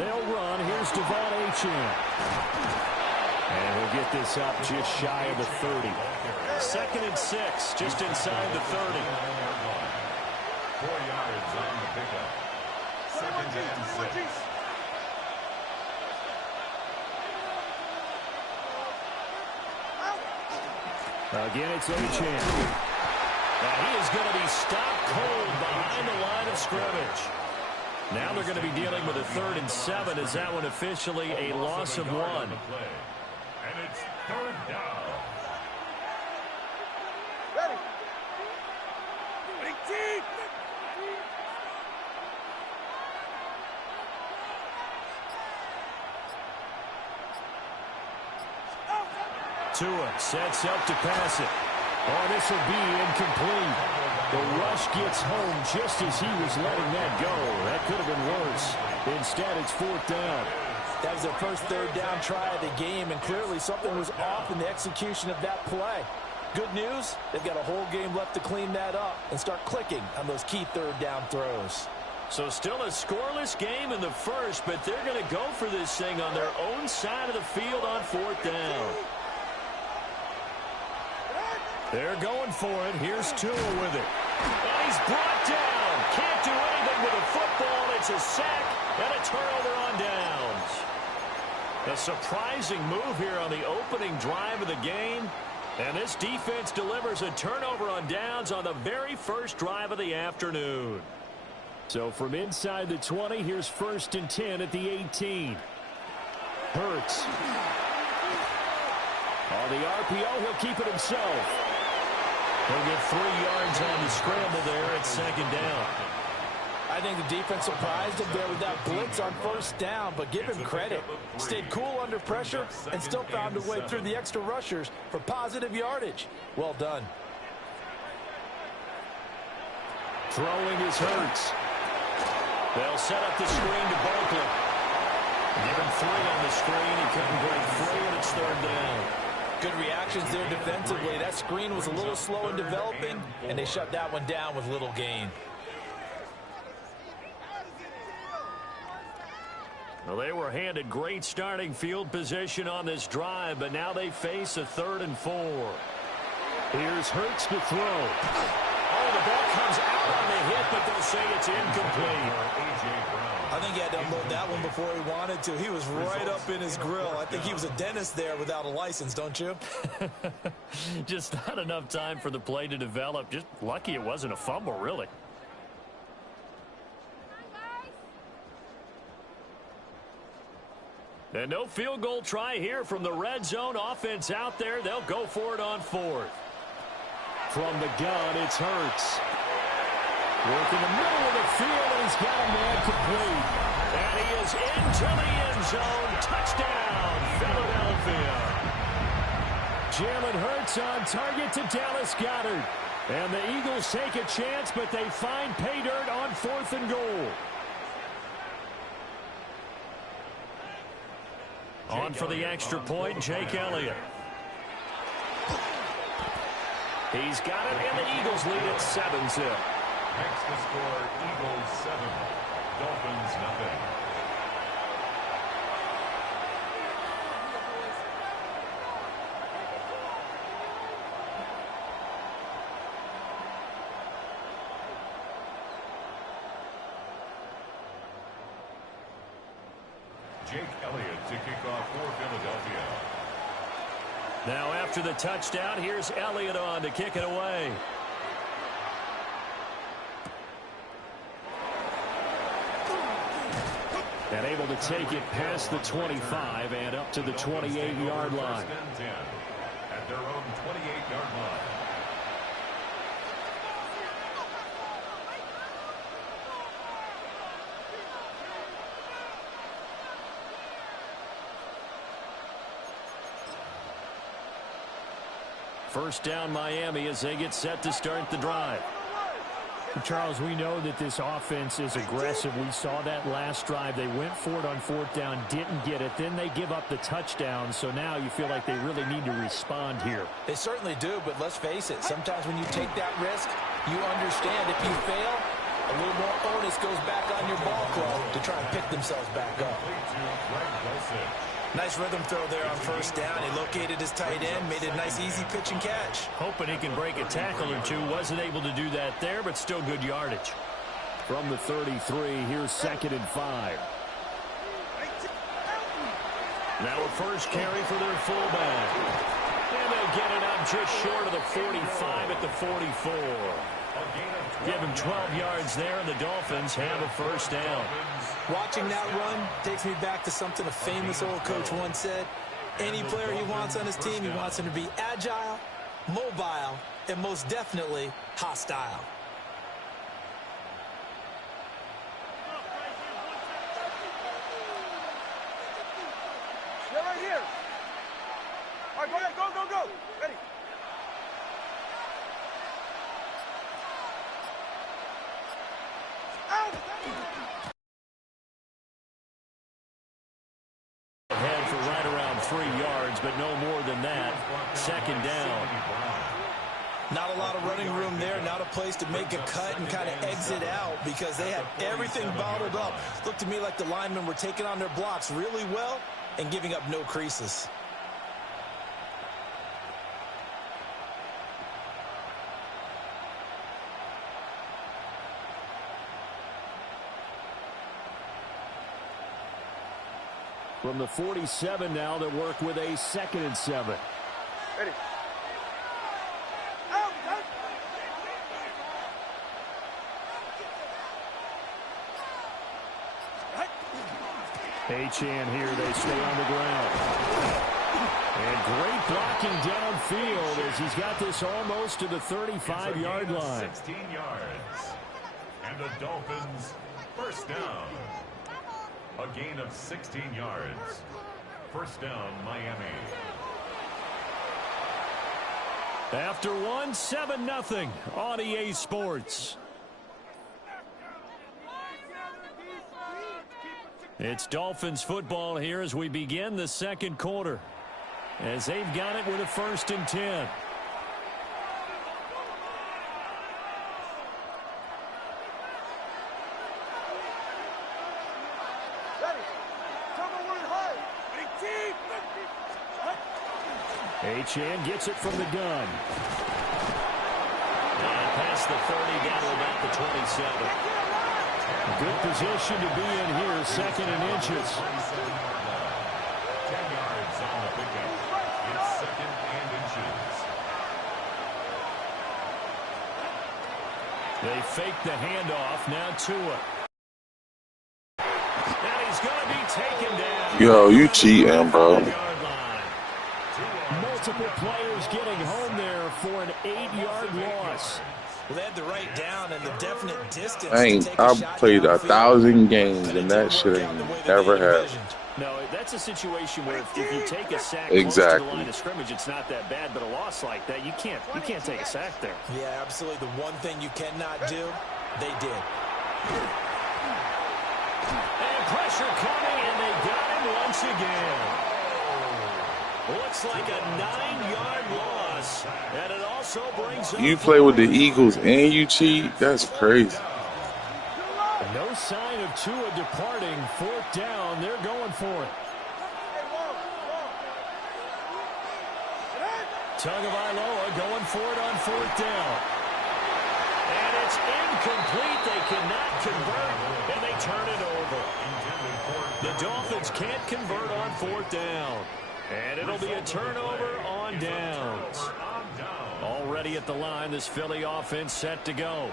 They'll run. Here's Devon Achane. And he'll get this up just shy of the 30. 2nd and 6, just inside the 30. 4 yards on the pickup. 2nd and 6. Again, it's Achane. Now he is going to be stopped cold behind the line of scrimmage. Now they're going to be dealing with a 3rd and 7. Is that one officially a loss of 1? And it's 3rd down. Ready. Team. Tua sets up to pass it. Oh, this will be incomplete. The rush gets home just as he was letting that go. That could have been worse. Instead, it's 4th down. That was their first 3rd down try of the game, and clearly something was off in the execution of that play. Good news, they've got a whole game left to clean that up and start clicking on those key 3rd down throws. So still a scoreless game in the first, but they're going to go for this thing on their own side of the field on 4th down. They're going for it. Here's Tua with it. And he's brought down. Can't do anything with a football. It's a sack and a turnover on downs. A surprising move here on the opening drive of the game. And this defense delivers a turnover on downs on the very first drive of the afternoon. So from inside the 20, here's 1st and 10 at the 18. Hurts. On the RPO, he'll keep it himself. He'll get 3 yards on the scramble there at 2nd down. I think the defense surprised him there with that blitz on 1st down, but give him credit. Stayed cool under pressure and still found a way through the extra rushers for positive yardage. Well done. Throwing is Hurts. They'll set up the screen to Barkley. Give him 3 on the screen. He couldn't break free, and it's 3rd down. Good reactions there defensively. That screen was a little slow in developing, and they shut that one down with little gain. Well, they were handed great starting field position on this drive, but now they face a 3rd and 4. Here's Hurts to throw. Oh, the ball comes out on the hit, but they'll say it's incomplete. I think he had to unload that one before he wanted to. He was right up in his grill. I think he was a dentist there without a license, don't you? Just not enough time for the play to develop. Just lucky it wasn't a fumble, really. And no field goal try here from the red zone. Offense out there. They'll go for it on 4th. From the gun, it's Hurts. Work in the middle of the field, and he's got a man complete. And he is into the end zone. Touchdown, Philadelphia. Jalen Hurts on target to Dallas Goedert. And the Eagles take a chance, but they find pay dirt on 4th and goal. On for the extra point, Jake Elliott. He's got it, and the Eagles lead at 7-zip. Next to score, Eagles 7, Dolphins nothing. Jake Elliott to kick off for Philadelphia. Now after the touchdown, here's Elliott on to kick it away. And able to take it past the 25 and up to the 28-yard line. First and 10 at their own 28-yard line. First down Miami as they get set to start the drive. Charles, we know that this offense is aggressive. We saw that last drive. They went for it on 4th down, didn't get it. Then they give up the touchdown. So now you feel like they really need to respond here. They certainly do, but let's face it. Sometimes when you take that risk, you understand if you fail, A little more onus goes back on your ball club to try and pick themselves back up. Nice rhythm throw there on first down. He located his tight end, made a nice easy pitch and catch. Hoping he can break a tackle or two. Wasn't able to do that there, but still good yardage. From the 33, here's 2nd and 5. Now a first carry for their fullback. And they'll get it up just short of the 45 at the 44. Give him 12 yards there, and the Dolphins have a first down. Watching that run takes me back to something a famous old coach once said. Any player he wants on his team, he wants him to be agile, mobile, and most definitely hostile. They're right here. All right, go ahead. Go, go, go. Ready. Out. Ahead for right around 3 yards, but no more than that. 2nd down. Not a lot of running room there, not a place to make a cut and kind of exit out because they had everything bottled up. Looked to me like the linemen were taking on their blocks really well and giving up no creases. From the 47 now, they work with a 2nd and 7. Ready. Out. Out. Achane here, they stay on the ground. And great blocking downfield as he's got this almost to the 35-yard line. 16 yards. And the Dolphins first down. A gain of 16 yards. First down, Miami. After one, 7-0 on EA Sports. It's Dolphins football here as we begin the second quarter. As they've got it with a 1st and 10. Achane gets it from the gun. And past the 30 down to about the 27. Good position to be in here, 2nd and inches. 10 yards on the pickup. It's 2nd and inches. They fake the handoff. Now Tua. And he's going to be taken down. Yo, you cheating, bro. Multiple players getting home there for an 8-yard loss. Well, they had the right down and the definite distance. I've played 1,000 games and that shit ain't never happened. No, that's a situation where if you take a sack exactly. close to the line of scrimmage, it's not that bad. But a loss like that, you can't take a sack there. Yeah, absolutely. The one thing you cannot do, they did. And pressure coming, and they got him once again. Looks like a 9-yard loss, and it also brings up. You play with the Eagles and you cheat? That's crazy. No sign of Tua departing. 4th down. They're going for it. Tagovailoa going for it on 4th down. And it's incomplete. They cannot convert, and they turn it over. The Dolphins can't convert on 4th down. And it'll be a turnover on downs. Already at the line, this Philly offense set to go.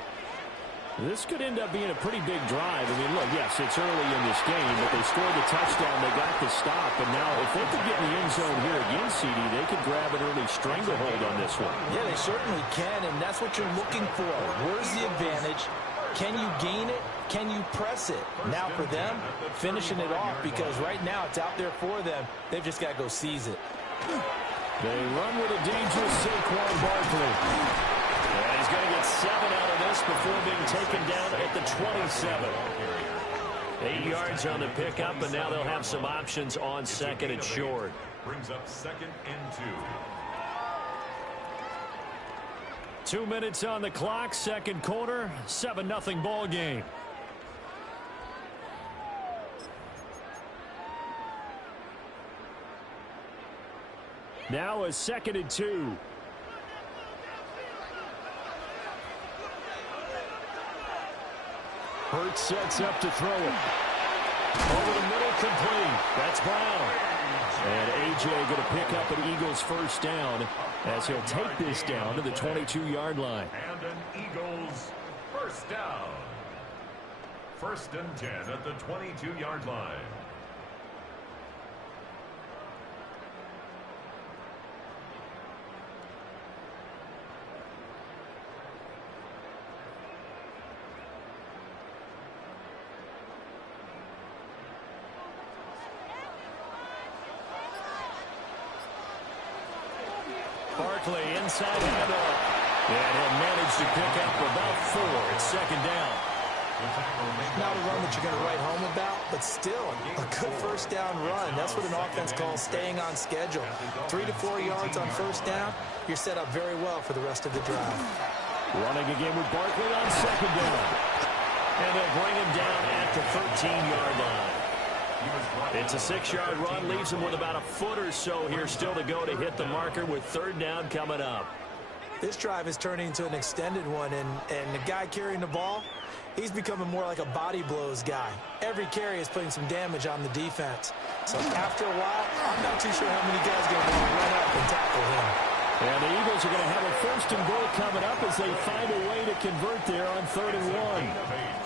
This could end up being a pretty big drive. I mean, look, yes, it's early in this game, but they scored the touchdown. They got the stop. And now if they could get in the end zone here again, CD, they could grab an early stranglehold on this one. Yeah, they certainly can, and that's what you're looking for. Where's the advantage? Can you gain it? Can you press it? Now for them, finishing it off, because right now it's out there for them. They've just got to go seize it. They run with a dangerous Saquon Barkley. And he's going to get 7 out of this before being taken down at the 27. 8 yards on the pickup, and now they'll have some options on 2nd and short. Brings up 2nd and 2. 2 minutes on the clock, second quarter, 7-0 ball game. Now a 2nd and 2. Hurts sets up to throw it. Over the middle, complete. That's Brown. And A.J. going to pick up an Eagles first down as he'll take this down to the 22-yard line. And an Eagles first down. 1st and 10 at the 22-yard line. Barkley inside handoff. And he'll manage to pick up about 4. It's 2nd down. Not a run that you're going to write home about, but still a good first down run. That's what an offense calls staying on schedule. 3 to 4 yards on first down, you're set up very well for the rest of the drive. Running again with Barkley on 2nd down. And they'll bring him down at the 13-yard line. It's a 6-yard run, leaves him with about a foot or so here still to go to hit the marker with 3rd down coming up. This drive is turning into an extended one, and the guy carrying the ball, he's becoming more like a body blows guy. Every carry is putting some damage on the defense. So after a while, I'm not too sure how many guys are going to want to run up and tackle him. And the Eagles are going to have a 1st and goal coming up as they find a way to convert there on 3rd and 1.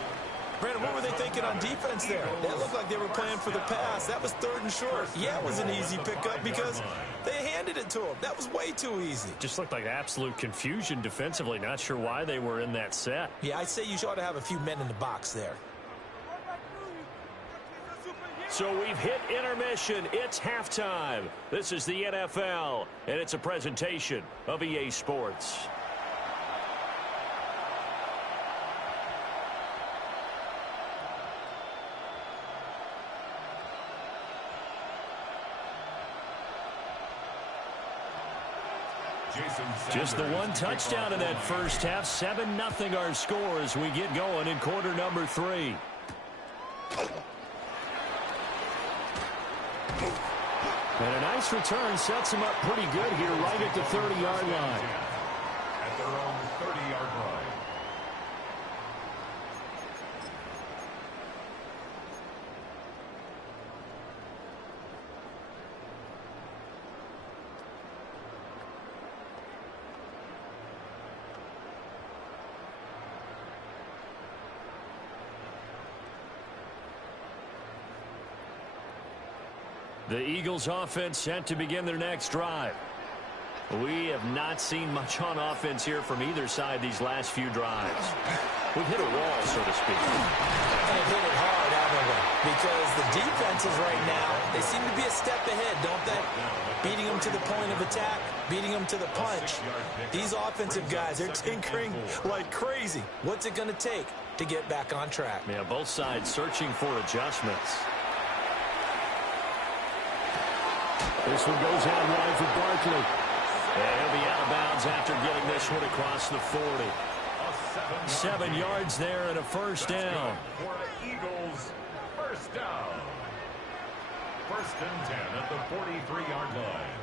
Brandon, what were they thinking on defense there? That looked like they were playing for the pass. That was 3rd and short. Yeah, it was an easy pickup because they handed it to him. That was way too easy. Just looked like absolute confusion defensively. Not sure why they were in that set. Yeah, I'd say you ought to have a few men in the box there. So we've hit intermission. It's halftime. This is the NFL, and it's a presentation of EA Sports. Just the one touchdown in that first half. 7-0 our score as we get going in quarter number 3. And a nice return sets him up pretty good here right at the 30-yard line. At their own 30-yard line. The Eagles offense set to begin their next drive. We have not seen much on offense here from either side these last few drives. We've hit a wall, so to speak. And hit it hard, haven't we? Because the defenses right now, they seem to be a step ahead, don't they? Beating them to the point of attack, beating them to the punch. These offensive guys are tinkering like crazy. What's it going to take to get back on track? Yeah, both sides searching for adjustments. This one goes out wide for Barkley. And he'll be out of bounds after getting this one across the 40. 7 yards there and a first down. For the Eagles, first down. 1st and 10 at the 43-yard line.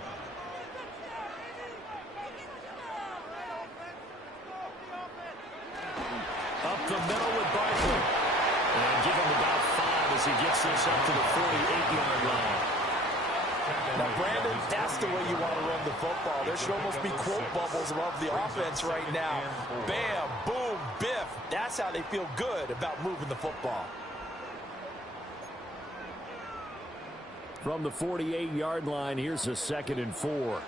Up the middle with Barkley. And give him about 5 as he gets this up to the 48-yard line. Now, Brandon, that's the way you want to run the football. There should almost be quote bubbles above the offense right now. Bam, boom, biff. That's how they feel good about moving the football. From the 48-yard line, here's a 2nd and 4.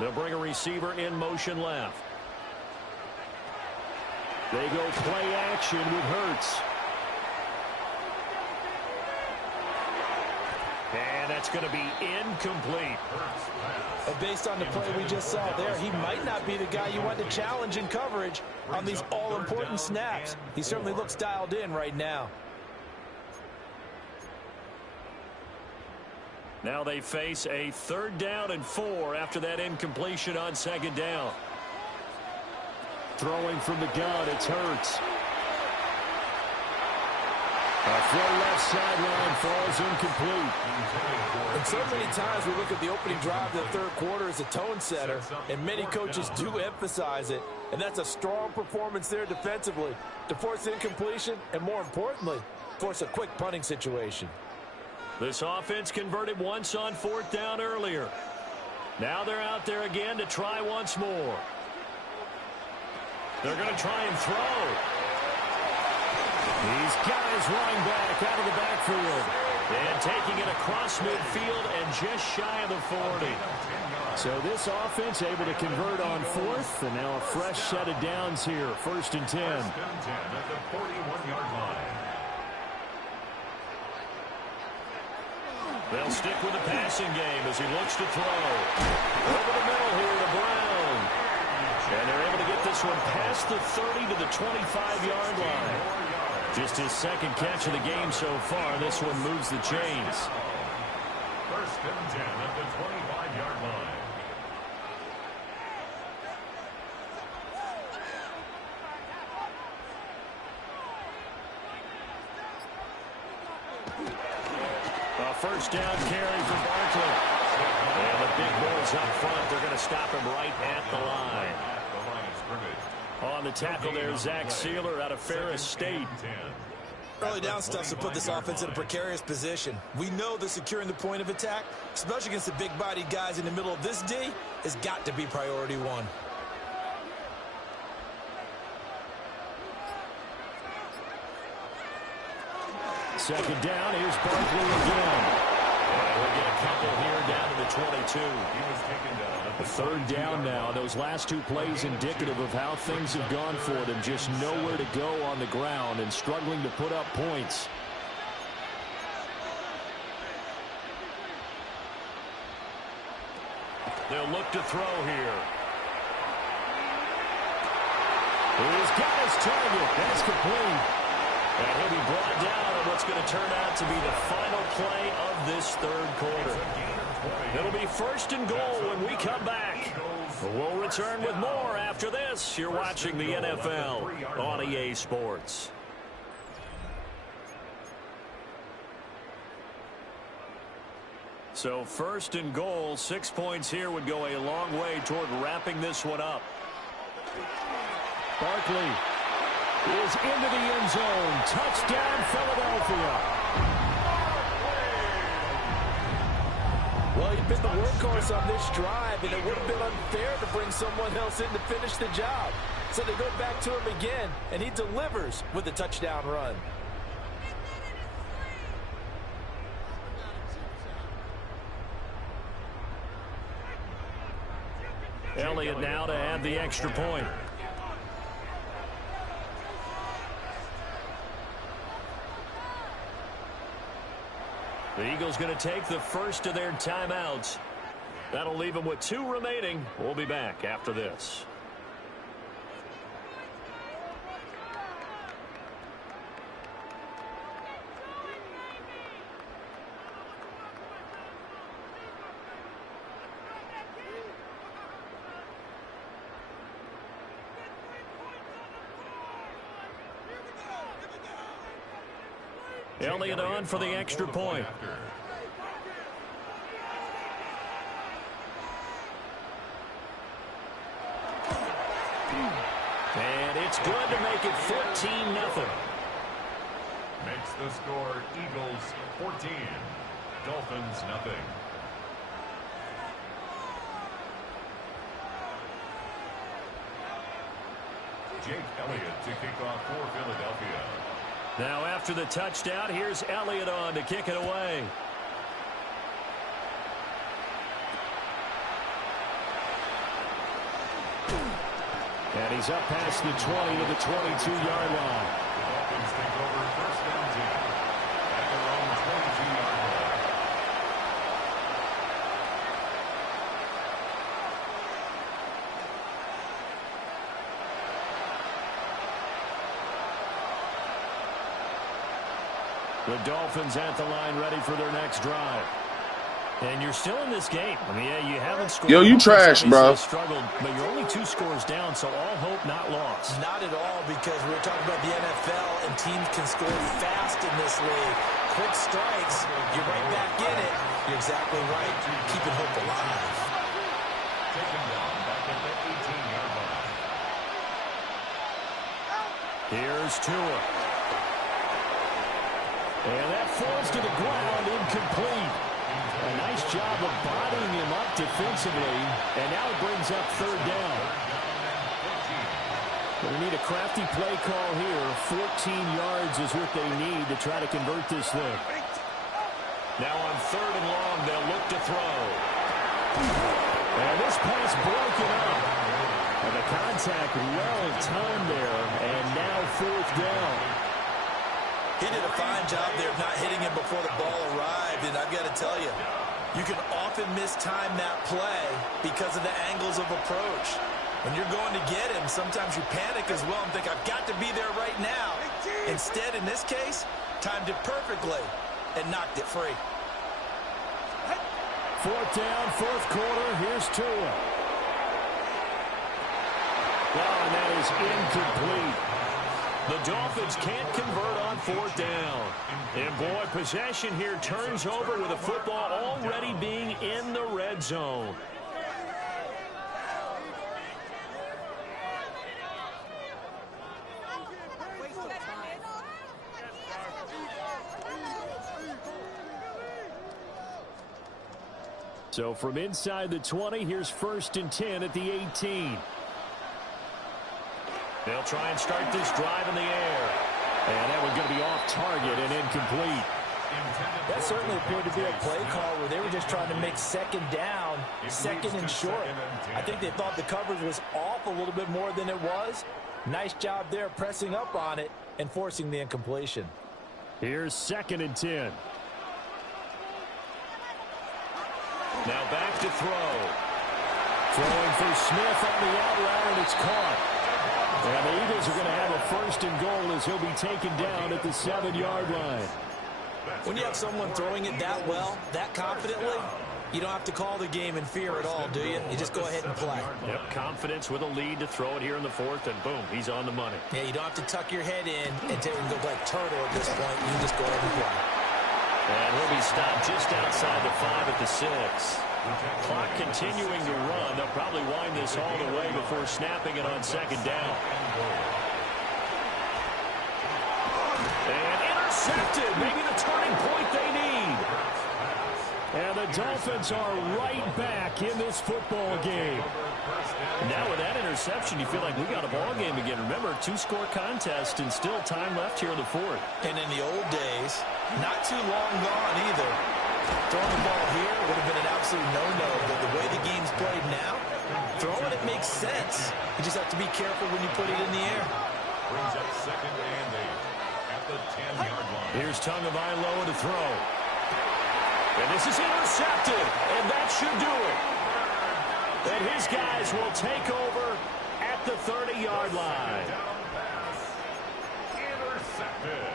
They'll bring a receiver in motion left. They go play action with Hurts. And that's going to be incomplete. And based on the play we just saw there, he might not be the guy you want to challenge in coverage on these all-important snaps. He certainly looks dialed in right now. Now they face a 3rd down and 4 after that incompletion on 2nd down. Throwing from the gun, it's Hurts. A throw left sideline falls incomplete. And so many times we look at the opening drive of the 3rd quarter as a tone setter, and many coaches do emphasize it. And that's a strong performance there defensively to force incompletion and, more importantly, force a quick punting situation. This offense converted once on 4th down earlier. Now they're out there again to try once more. They're going to try and throw. He's got his running back out of the backfield. And taking it across midfield and just shy of the 40. So this offense able to convert on 4th, and now a fresh set of downs here. 1st and 10. 1st and 10 at the 41-yard line. They'll stick with the passing game as he looks to throw. Over the middle here to Brown. And they're able to get this one past the 30 to the 25-yard line. Just his 2nd catch of the game so far. This one moves the chains. 1st and 10 at the 25-yard line. A 1st down carry for Barkley. And the big boys up front, they're going to stop him right at the line. On the tackle there, Zach Sealer out of Ferris State. Early down stuff to put this offense in a precarious position. We know that securing the point of attack, especially against the big-bodied guys in the middle of this D, has got to be priority 1. Second down, here's Barkley again. And we'll get a couple here down to the 22. He was taken down. A 3rd down now. Those last 2 plays indicative of how things have gone for them. Just nowhere to go on the ground and struggling to put up points. They'll look to throw here. He's got his target. That's complete. And he'll be brought down on what's going to turn out to be the final play of this 3rd quarter. It'll be 1st and goal when we come back. We'll return with more after this. You're watching the NFL on EA Sports. So 1st and goal, 6 points here would go a long way toward wrapping this one up. Barkley is into the end zone. Touchdown, Philadelphia. Well, he'd been the workhorse on this drive, and it would have been unfair to bring someone else in to finish the job. So they go back to him again, and he delivers with a touchdown run. Elliott now to add the extra point. The Eagles going to take the first of their timeouts. That'll leave them with 2 remaining. We'll be back after this. Elliott on for the extra point. And it's good to make it 14-0. Makes the score Eagles 14, Dolphins nothing. Jake Elliott to kick off for Philadelphia. Now after the touchdown, here's Elliott on to kick it away. And he's up past the 20 to the 22-yard line. The Dolphins take over 1st and 10 at their own 22-yard line. The Dolphins at the line ready for their next drive. And you're still in this game. I mean, yeah, you haven't scored. Yo, you trash, bro. Struggled, but you're only 2 scores down, so all hope not lost. Not at all, because we're talking about the NFL, and teams can score fast in this league. Quick strikes, you're right back in it. You're exactly right. Keeping hope alive. Taken down back at the 18-yard line. Here's Tua. And that falls to the ground, incomplete. A nice job of bodying him up defensively, and now it brings up 3rd down. We need a crafty play call here. 14 yards is what they need to try to convert this thing. Now on 3rd and long, they'll look to throw. And this pass broken up. And the contact well timed there, and now 4th down. He did a fine job there of not hitting him before the ball arrived, and I've got to tell you, you can often mistime that play because of the angles of approach. When you're going to get him, sometimes you panic as well and think, I've got to be there right now. Instead, in this case, timed it perfectly and knocked it free. 4th down, 4th quarter. Here's Tua. Oh, and that is incomplete. The Dolphins can't convert on 4th down. And, boy, possession here turns over with the football already being in the red zone. So from inside the 20, here's 1st and 10 at the 18. They'll try and start this drive in the air. And that one's going to be off target and incomplete. That certainly appeared to be a play call where they were just trying to make 2nd down, 2nd and short. I think they thought the coverage was off a little bit more than it was. Nice job there pressing up on it and forcing the incompletion. Here's 2nd and 10. Now back to throw. Throwing for Smith on the out route, and it's caught. And the Eagles are going to have a 1st and goal as he'll be taken down at the 7-yard line. When you have someone throwing it that well, that confidently, you don't have to call the game in fear at all, do you? You just go ahead and play. Yep, confidence with a lead to throw it here in the 4th, and boom, he's on the money. Yeah, you don't have to tuck your head in and go like turtle at this point. You just go ahead and play. And he'll be stopped just outside the 5 at the 6. Clock continuing to run. They'll probably wind this all the way before snapping it on 2nd down. And intercepted. Maybe the turning point they need. And the Dolphins are right back in this football game. Now with that interception, you feel like we got a ball game again. Remember, 2-score contest and still time left here in the 4th. And in the old days, not too long gone either. Throwing the ball here would have been an absolute no-no, but the way the game's played now, throwing it makes sense. You just have to be careful when you put it in the air. Brings up 2nd and 8 at the 10-yard line. Here's Tagovailoa to throw. And this is intercepted, and that should do it. And his guys will take over at the 30-yard line. Intercepted.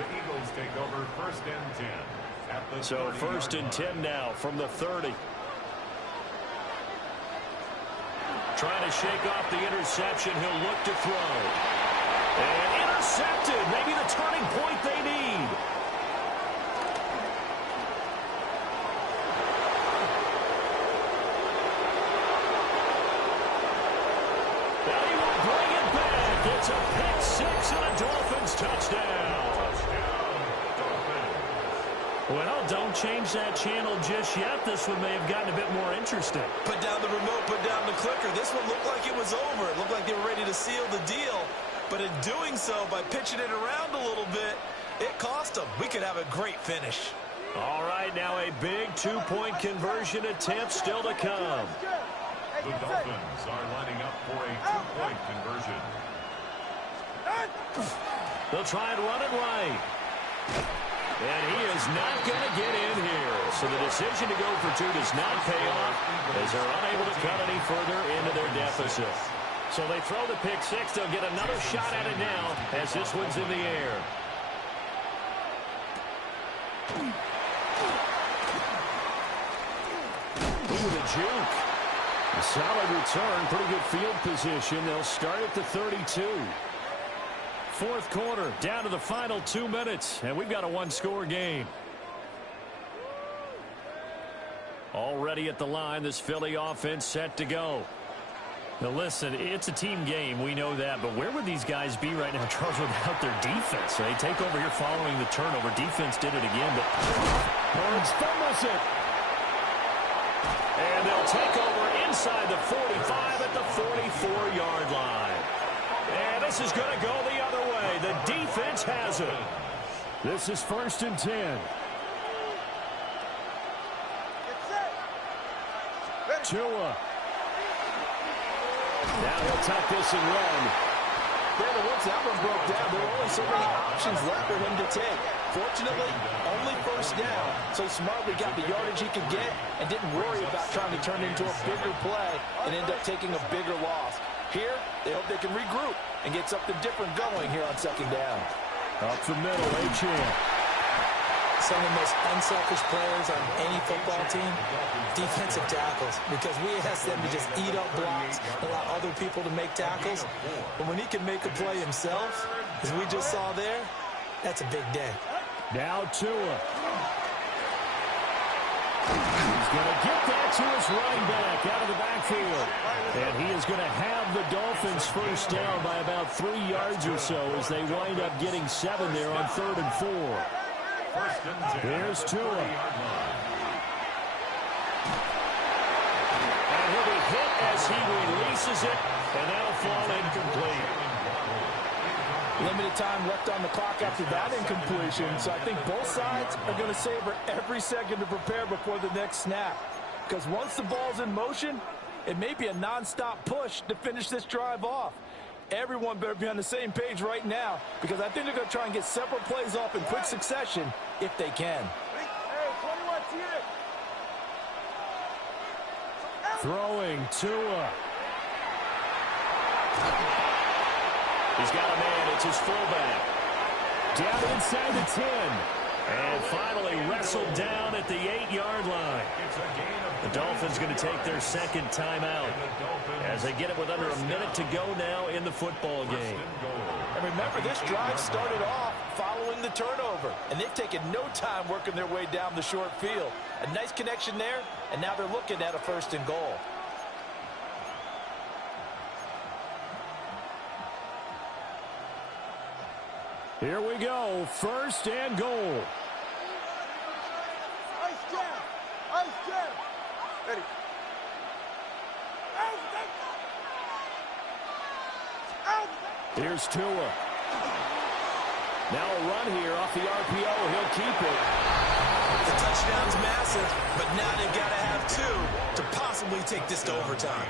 The Eagles take over 1st and 10. So 1st and 10 now from the 30. Trying to shake off the interception. He'll look to throw. And intercepted. Maybe the turning point they need. And he will bring it back. It's a pick 6 and a Dolphins touchdown. Well, don't change that channel just yet. This one may have gotten a bit more interesting. Put down the remote, put down the clicker. This one looked like it was over. It looked like they were ready to seal the deal. But in doing so, by pitching it around a little bit, it cost them. We could have a great finish. All right, now a big 2-point conversion attempt still to come. The Dolphins are lining up for a 2-point conversion. They'll try and run it right. And he is not going to get in here. So the decision to go for 2 does not pay off as they're unable to cut any further into their deficit. So they throw the pick 6. They'll get another shot at it now as this one's in the air. juke. A solid return, pretty good field position. They'll start at the 32. Fourth quarter, down to the final 2 minutes, and we've got a one-score game. Already at the line, this Philly offense set to go. Now listen, it's a team game, we know that, but where would these guys be right now, Charles, without their defense? They take over here following the turnover. Defense did it again, but Burns fumbles it. And they'll take over inside the 45 at the 44-yard line. And this is going to go the other way. The defense has it. This is 1st and 10. Tua. Now he'll tuck this and run. Brandon, once that one broke down, there were only so many options left for him to take. Fortunately, only first down, so smartly got the yardage he could get and didn't worry about trying to turn it into a bigger play and end up taking a bigger loss. Here, they hope they can regroup and get something different going here on 2nd down. Up the middle, Achane. Some of the most unselfish players on any football team, defensive tackles, because we ask them to just eat up blocks, allow other people to make tackles. But when he can make a play himself, as we just saw there, that's a big day. Now Tua. He's going to get that to his running back out of the backfield. And he is going to have the Dolphins first down by about 3 yards or so as they wind up getting 7 there on 3rd and 4. Here's Tua. And he'll be hit as he releases it, and that'll fall incomplete. Limited time left on the clock after that incompletion, so I think both sides are going to savor every second to prepare before the next snap. Because once the ball's in motion, it may be a nonstop push to finish this drive off. Everyone better be on the same page right now, because I think they're going to try and get several plays off in quick succession if they can. Throwing Tua. He's got a man. It's his fullback. Down inside the 10. And finally wrestled down at the 8-yard line. The Dolphins going to take their second timeout as they get it with under a minute to go now in the football game. And remember, this drive started off following the turnover, and they've taken no time working their way down the short field. A nice connection there, and now they're looking at a 1st and goal. Here we go, 1st and goal. Ice jam! Ice jam! Ready. Out! Here's Tua. Now a run here off the RPO. He'll keep it. The touchdown's massive, but now they've got to have 2 to possibly take this to overtime.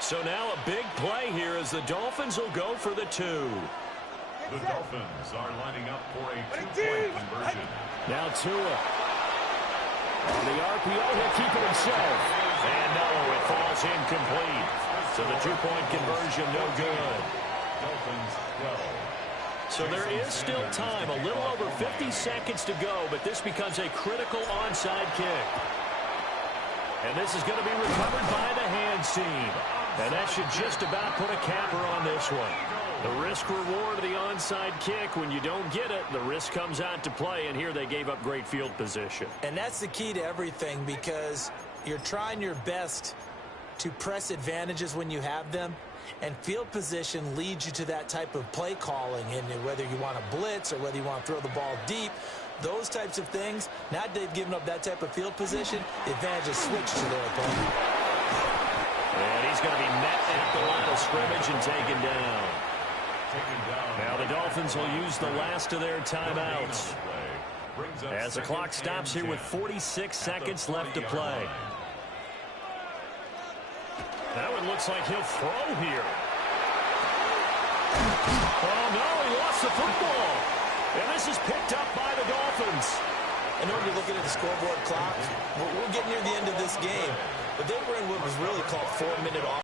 So now a big play here as the Dolphins will go for the 2. The Dolphins are lining up for a 2-point conversion. Now Tua. On the RPO, he'll keep it himself. And no, it falls incomplete. So the 2-point conversion no good. Dolphins 12. So there is still time, a little over 50 seconds to go, but this becomes a critical onside kick. And this is going to be recovered by the hands team. And that should just about put a capper on this one. The risk-reward of the onside kick, when you don't get it, the risk comes out to play, and here they gave up great field position. And that's the key to everything, because you're trying your best to press advantages when you have them, and field position leads you to that type of play calling, and whether you want to blitz or whether you want to throw the ball deep, those types of things, now they've given up that type of field position, the advantage is switched to their opponent. And he's going to be met at the line of scrimmage and taken down. Now the Dolphins will use the last of their timeouts as the clock stops here with 46 seconds left to play. That one looks like he'll throw here. Oh, no, he lost the football. And this is picked up by the Dolphins. I know you're looking at the scoreboard clock. We're getting near the end of this game. But they were in what was really called 4-minute off.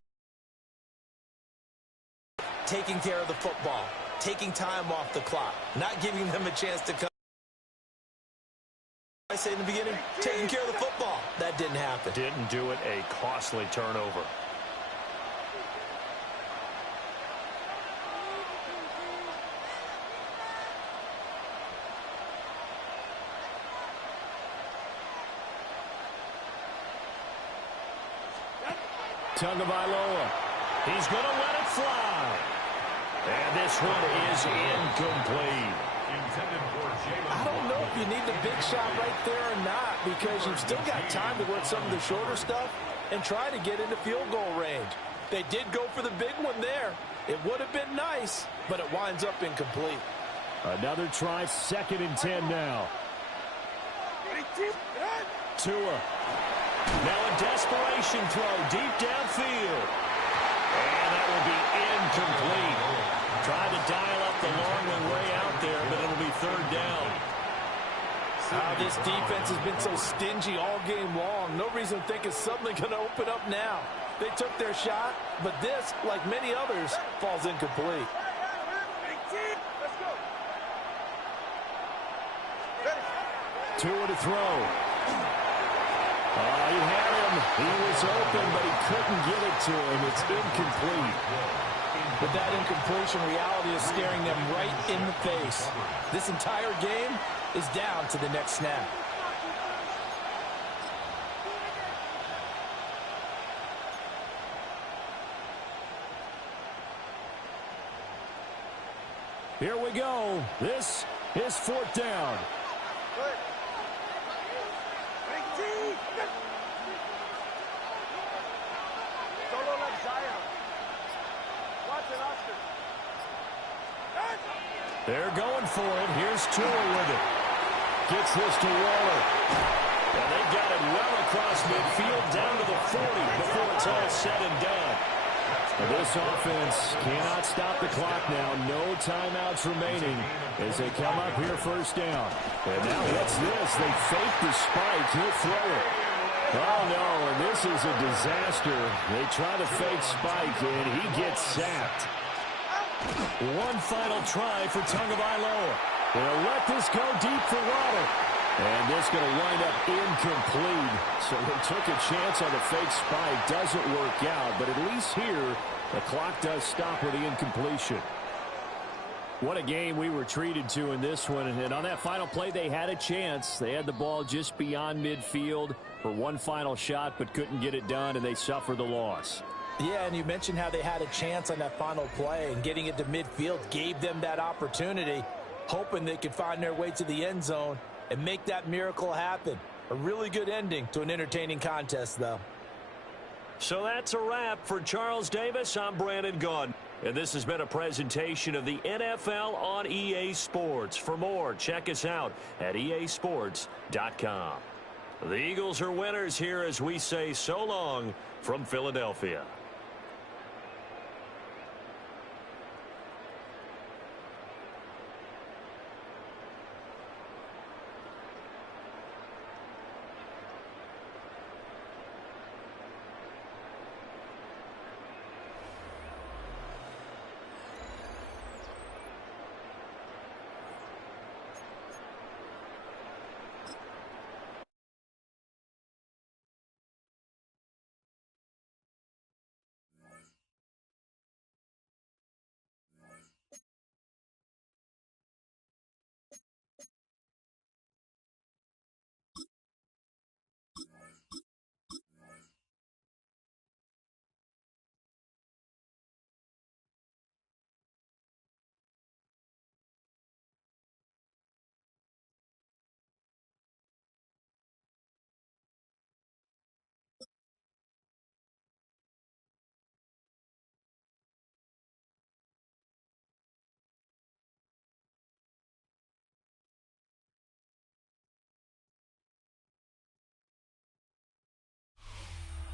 Taking care of the football, taking time off the clock, not giving them a chance to come. I say in the beginning, taking care of the football. That didn't happen. Didn't do it, a costly turnover. Tagovailoa. He's going to let it fly. And this one is incomplete. I don't know if you need the big shot right there or not, because you've still got time to work some of the shorter stuff and try to get into field goal range. They did go for the big one there. It would have been nice, but it winds up incomplete. Another try, 2nd and 10 now. Tua. Now a desperation throw deep downfield. And that will be incomplete. Trying to dial up the long one way out there, but it'll be 3rd down. This defense has been so stingy all game long. No reason to think it's suddenly going to open up now. They took their shot, but this, like many others, falls incomplete. Tua to throw. He had him. He was open, but he couldn't get it to him. It's incomplete. But that incompletion reality is staring them right in the face. This entire game is down to the next snap. Here we go. This is 4th down. They're going for it. Here's Tua with it. Gets this to Waller. And they got it well across midfield down to the 40 before it's all said and done. This offense cannot stop the clock now. No timeouts remaining as they come up here 1st down. And now what's this? They fake the spike. He'll throw it. Oh, no, and this is a disaster. They try to fake spike, and he gets sacked. One final try for Tagovailoa. They'll let this go deep for Waller. And this going to wind up incomplete. So they took a chance on the fake spike. Doesn't work out, but at least here, the clock does stop with the incompletion. What a game we were treated to in this one. And on that final play, they had a chance. They had the ball just beyond midfield for one final shot, but couldn't get it done, and they suffered the loss. Yeah, and you mentioned how they had a chance on that final play, and getting it to midfield gave them that opportunity, hoping they could find their way to the end zone and make that miracle happen. A really good ending to an entertaining contest, though. So that's a wrap for Charles Davis. I'm Brandon Gunn. And this has been a presentation of the NFL on EA Sports. For more, check us out at easports.com. The Eagles are winners here as we say so long from Philadelphia.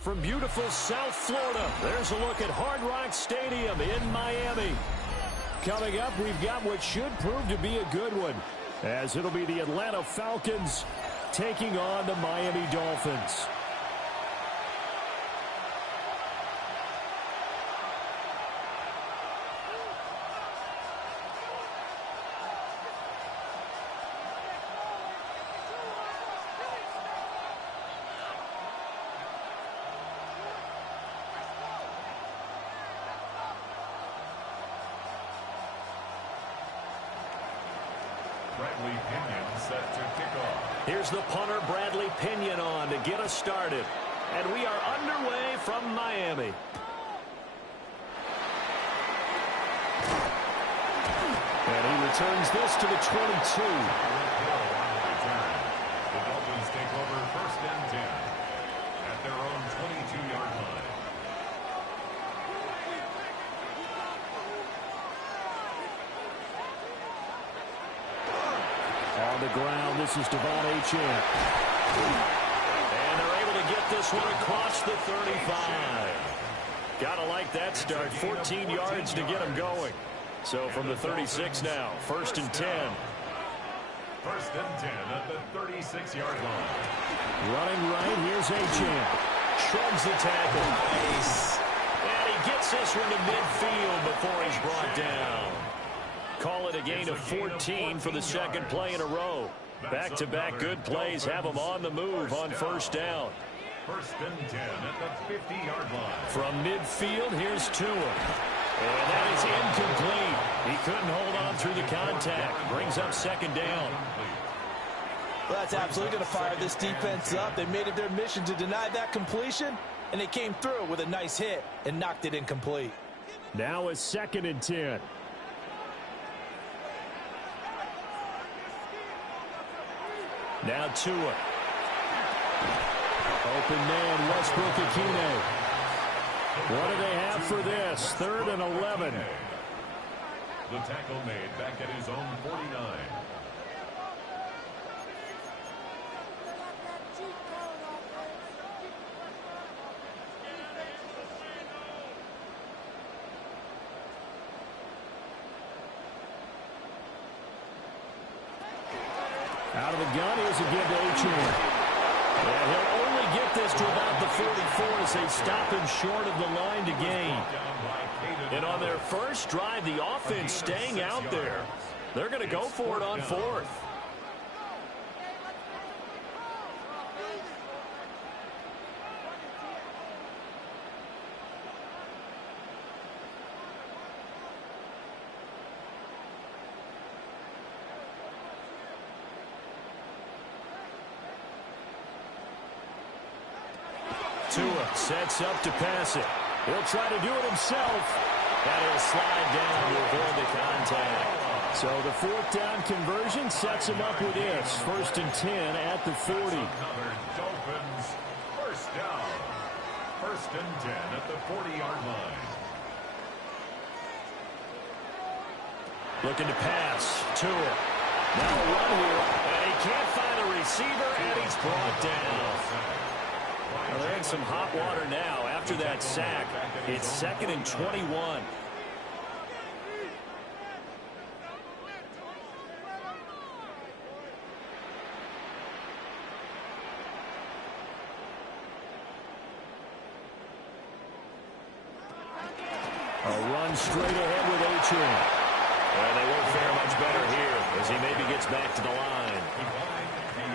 From beautiful South Florida, there's a look at Hard Rock Stadium in Miami. Coming up, we've got what should prove to be a good one, as it'll be the Atlanta Falcons taking on the Miami Dolphins. Bradley Pinion set to kick off. Here's the punter, Bradley Pinion, on to get us started. And we are underway from Miami. And he returns this to the 22. The Dolphins take over 1st and 10 at their own 22-yard line. On the ground, this is Devon Achane. And they're able to get this one across the 35. Gotta like that start. 14 yards to get them going. So from the 36 now, 1st and 10. 1st and 10 at the 36-yard line. Running right, here's Achane. Shrugs the tackle. Nice. And he gets this one to midfield before he's brought down. Call it a gain of 14 for the second play in a row. Back-to-back good plays have them on the move on 1st down. 1st and 10 at the 50-yard line. From midfield, here's Tua. And that is incomplete. He couldn't hold on through the contact. Brings up 2nd down. Well, that's absolutely going to fire this defense up. They made it their mission to deny that completion, and they came through with a nice hit and knocked it incomplete. Now it's 2nd and 10. Now Tua. Open man, Westbrook-Ikhine. What do they have for this? 3rd and 11. The tackle made back at his own 49. Out of the gun, here's a give to Achane. And he'll only get this to about the 44 as they stop him short of the line to gain. And on their first drive, the offense staying out there. They're going to go for it on 4th. Tua sets up to pass it. He'll try to do it himself. And he'll slide down to avoid the contact. So the 4th down conversion sets him up with this. 1st and 10 at the 40. Dolphins 1st down. 1st and 10 at the 40-yard line. Looking to pass. Tua. Now a run here. And he can't find a receiver, and he's brought down. Well, they're in some hot water now after that sack. It's 2nd and 21. A run straight ahead with Achane. And they won't fare much better here as he maybe gets back to the line.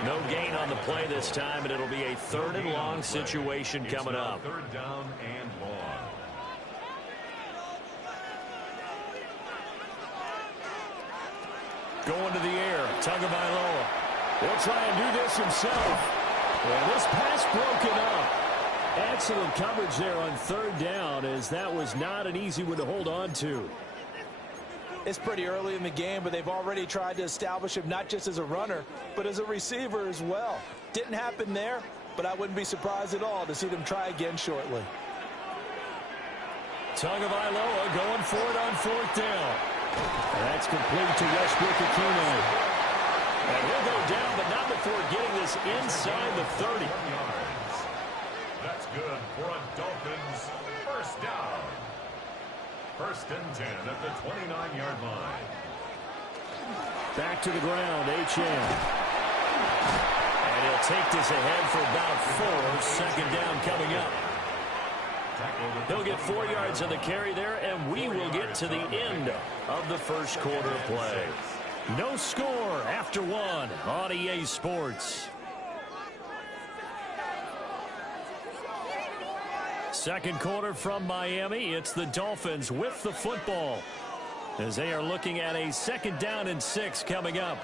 No gain on the play this time, and it'll be a 3rd and long situation coming up. 3rd down and long. Going to the air, Tagovailoa. He'll try and do this himself. And this pass broken up. Excellent coverage there on 3rd down, as that was not an easy one to hold on to. It's pretty early in the game, but they've already tried to establish him not just as a runner, but as a receiver as well. Didn't happen there, but I wouldn't be surprised at all to see them try again shortly. Tagovailoa going for it on 4th down. That's complete to Westbrook-Ikhine. And he'll go down, but not before getting this inside the 30. That's good for a Dolphins 1st down. 1st and 10 at the 29-yard line. Back to the ground, Achane. And he'll take this ahead for about 4. 2nd down coming up. He'll get 4 yards on the carry there, and we will get to the end of the first quarter of play. No score after 1 on EA Sports. Second quarter from Miami. It's the Dolphins with the football as they are looking at a 2nd down and 6 coming up.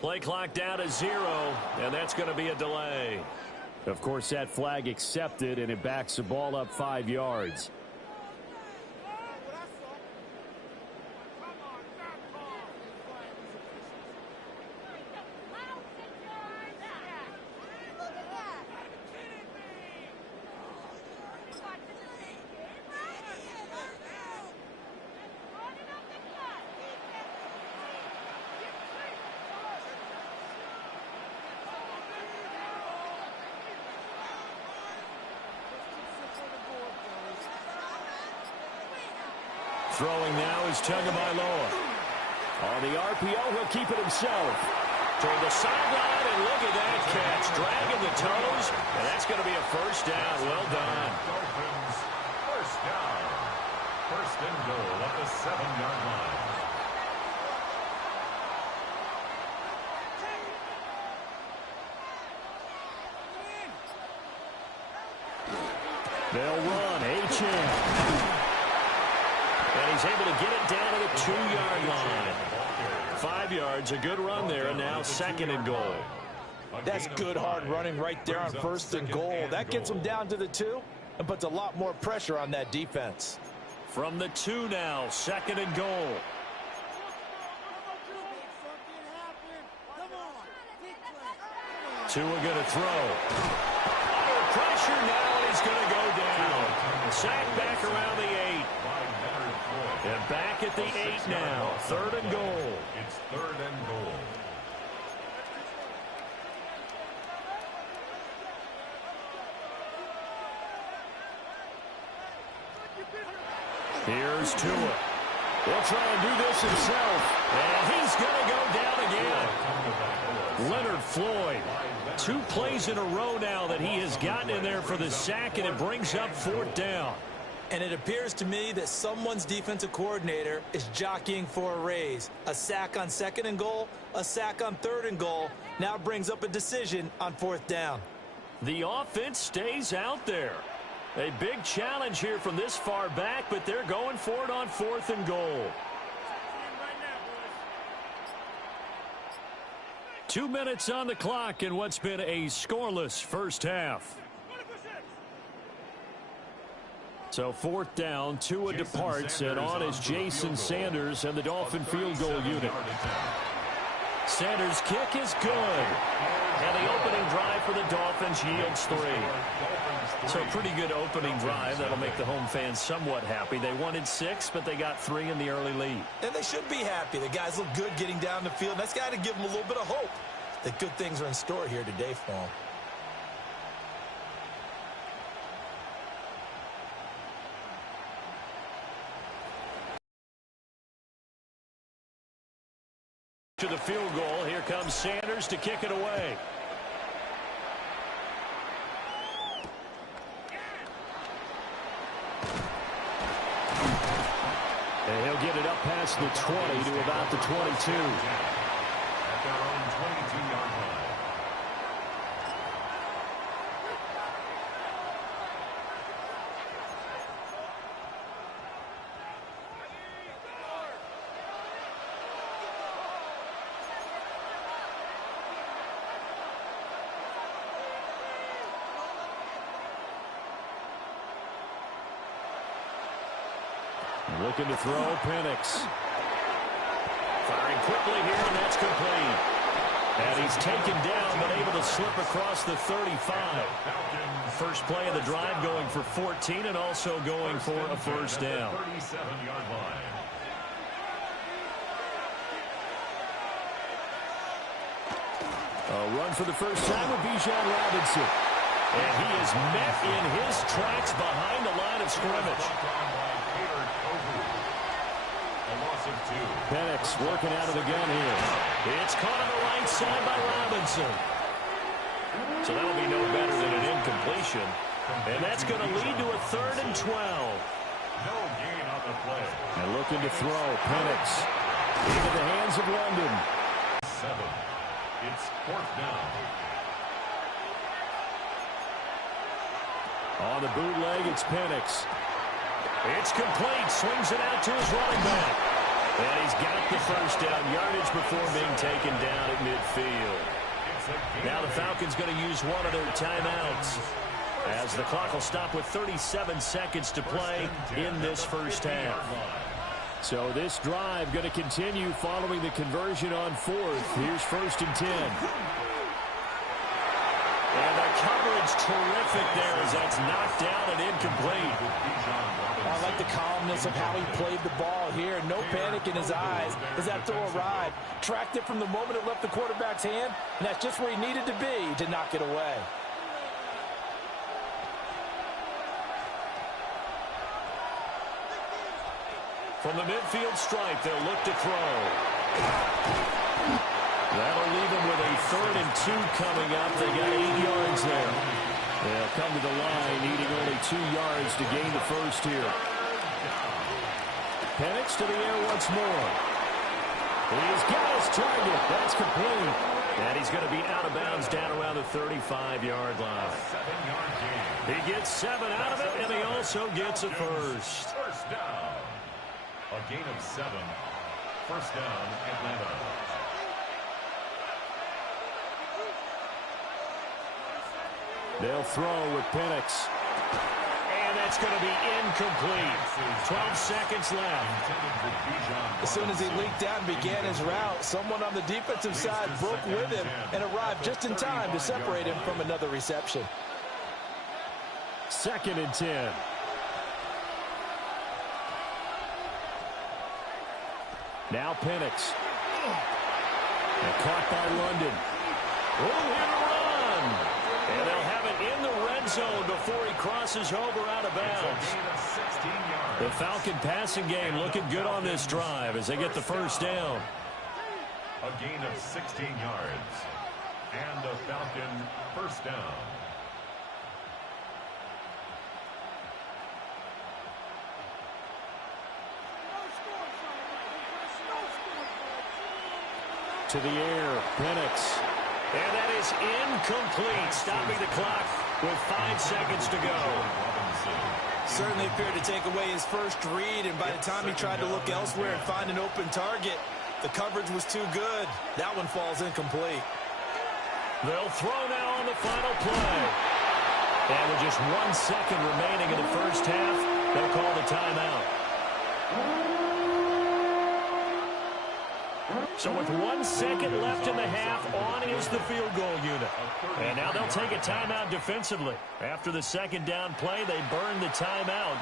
Play clock down to 0, and that's going to be a delay. Of course, that flag accepted, and it backs the ball up 5 yards. Throwing now is Tagovailoa. On the RPO, he'll keep it himself. Toward the sideline, and look at that catch. Dragging the toes, and that's going to be a first down. Well done. Dolphins, first down. First and goal at the 7-yard line. They'll run. H.M. And he's able to get it down to the 2-yard line. 5 yards, a good run there, and now second and goal. That's good hard running right there on first and goal. That gets them down to the 2 and puts a lot more pressure on that defense. From the 2 now, second and goal. Tua going to throw. Under pressure now, and he's going to go down. Sack back around the 8. And back at the 8 now. Third and goal. It's third and goal. Here's Tua. He'll try and do this himself. And he's going to go down again. Leonard Floyd. 2 plays in a row now that he has gotten in there for the sack, and it brings up 4th down. And it appears to me that someone's defensive coordinator is jockeying for a raise. A sack on second and goal, a sack on third and goal. Now brings up a decision on 4th down. The offense stays out there. A big challenge here from this far back, but they're going for it on 4th and goal. 2 minutes on the clock in what's been a scoreless first half. So 4th down, Tua departs, and on is Jason Sanders and the Dolphin field goal unit. Sanders' kick is good. And the opening drive for the Dolphins yields 3. So pretty good opening drive. That'll make the home fans somewhat happy. They wanted 6, but they got 3 in the early lead. And they should be happy. The guys look good getting down the field. That's got to give them a little bit of hope that good things are in store here today for them. To the field goal, here comes Sanders to kick it away. And he'll get it up past the 20 to about the 22. At their own 22-yard line. Looking to throw, Penix. Firing quickly here, and that's complete. And he's taken down, but able to slip across the 35. First play of the drive going for 14 and also going for a first down. 37-yard line. A run for the first time with Bijan Robinson. And he is met in his tracks behind the line of scrimmage. Penix working out of the gun here. It's caught on the right side by Robinson. So that'll be no better than an incompletion. And that's going to lead to a 3rd and 12. No gain on the play. And looking to throw, Penix into the hands of London. 7. It's 4th down. On the bootleg, it's Penix. It's complete. Swings it out to his running back. And he's got the first down yardage before being taken down at midfield. Now the Falcons going to use one of their timeouts, as the clock will stop with 37 seconds to play in this first half. So this drive going to continue following the conversion on fourth. Here's 1st and 10. And the coverage terrific there as that's knocked down and incomplete. I like the calmness of how he played the ball here. No panic in his eyes as that throw arrived. Tracked it from the moment it left the quarterback's hand, and that's just where he needed to be to knock it away. From the midfield stripe, they'll look to throw. That'll leave them with a 3rd and 2 coming up. They got 8 yards there. They'll come to the line, needing only 2 yards to gain the first here. Penix to the air once more. He's got his target. That's complete. And he's going to be out of bounds down around the 35-yard line. He gets 7 out of it, and he also gets a first. First down. A gain of 7. First down, Atlanta. They'll throw with Penix. And that's going to be incomplete. 12 seconds left. As soon as he leaked out and began his route, someone on the defensive side broke with him and arrived just in time to separate him from another reception. 2nd and 10. Now Penix. And caught by London. Oh, hit a run. And they'll have it in the red zone before he crosses over out of bounds. The Falcon passing game looking good on this drive as they get the first down. A gain of 16 yards. And the Falcon first down. To the air, Penix. And that is incomplete, stopping the clock with 5 seconds to go. Certainly appeared to take away his first read, and by the time he tried to look elsewhere and find an open target, the coverage was too good. That one falls incomplete. They'll throw now on the final play. And with just 1 second remaining in the first half, they'll call the timeout. So with 1 second left in the half, on is the field goal unit. And now they'll take a timeout defensively. After the second down play, they burn the timeout,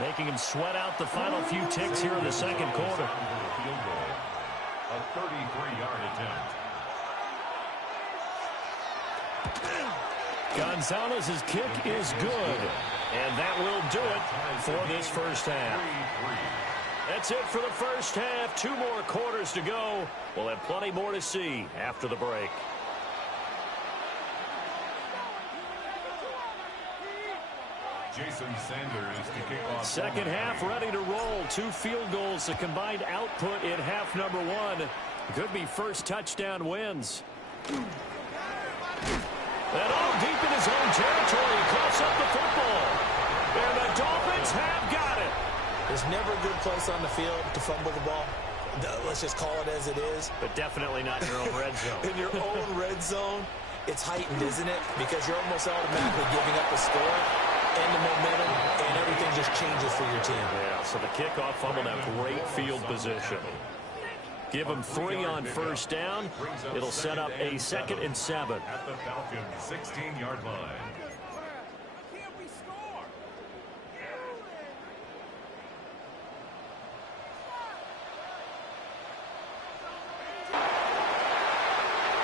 making him sweat out the final few ticks here in the second quarter. A 33-yard attempt. Gonzalez's kick is good. And that will do it for this first half. That's it for the first half. 2 more quarters to go. We'll have plenty more to see after the break. Jason Sanders to kick off. Second half ready to roll. 2 field goals, the combined output in half number 1. Could be first touchdown wins. And all deep in his own territory. He coughs up the football. And the Dolphins have got it. There's never a good place on the field to fumble the ball. Let's just call it as it is. But definitely not in your own red zone. In your own red zone, it's heightened, isn't it? Because you're almost automatically giving up a score and the momentum, and everything just changes for your team. Yeah, so the kickoff fumble, now great field position. Give them 3 on first down. It'll set up a 2nd and 7. At the Falcon 16-yard line.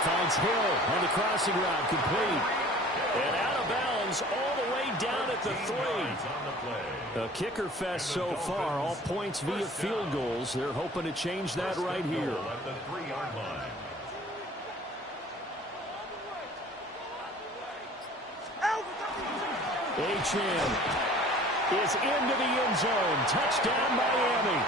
Finds Hill on the crossing route, complete. And out of bounds all the way down at the 3. A kicker fest so far, all points via field goals. They're hoping to change that right here. At the 3-yard line. H.M. is into the end zone. Touchdown, Miami.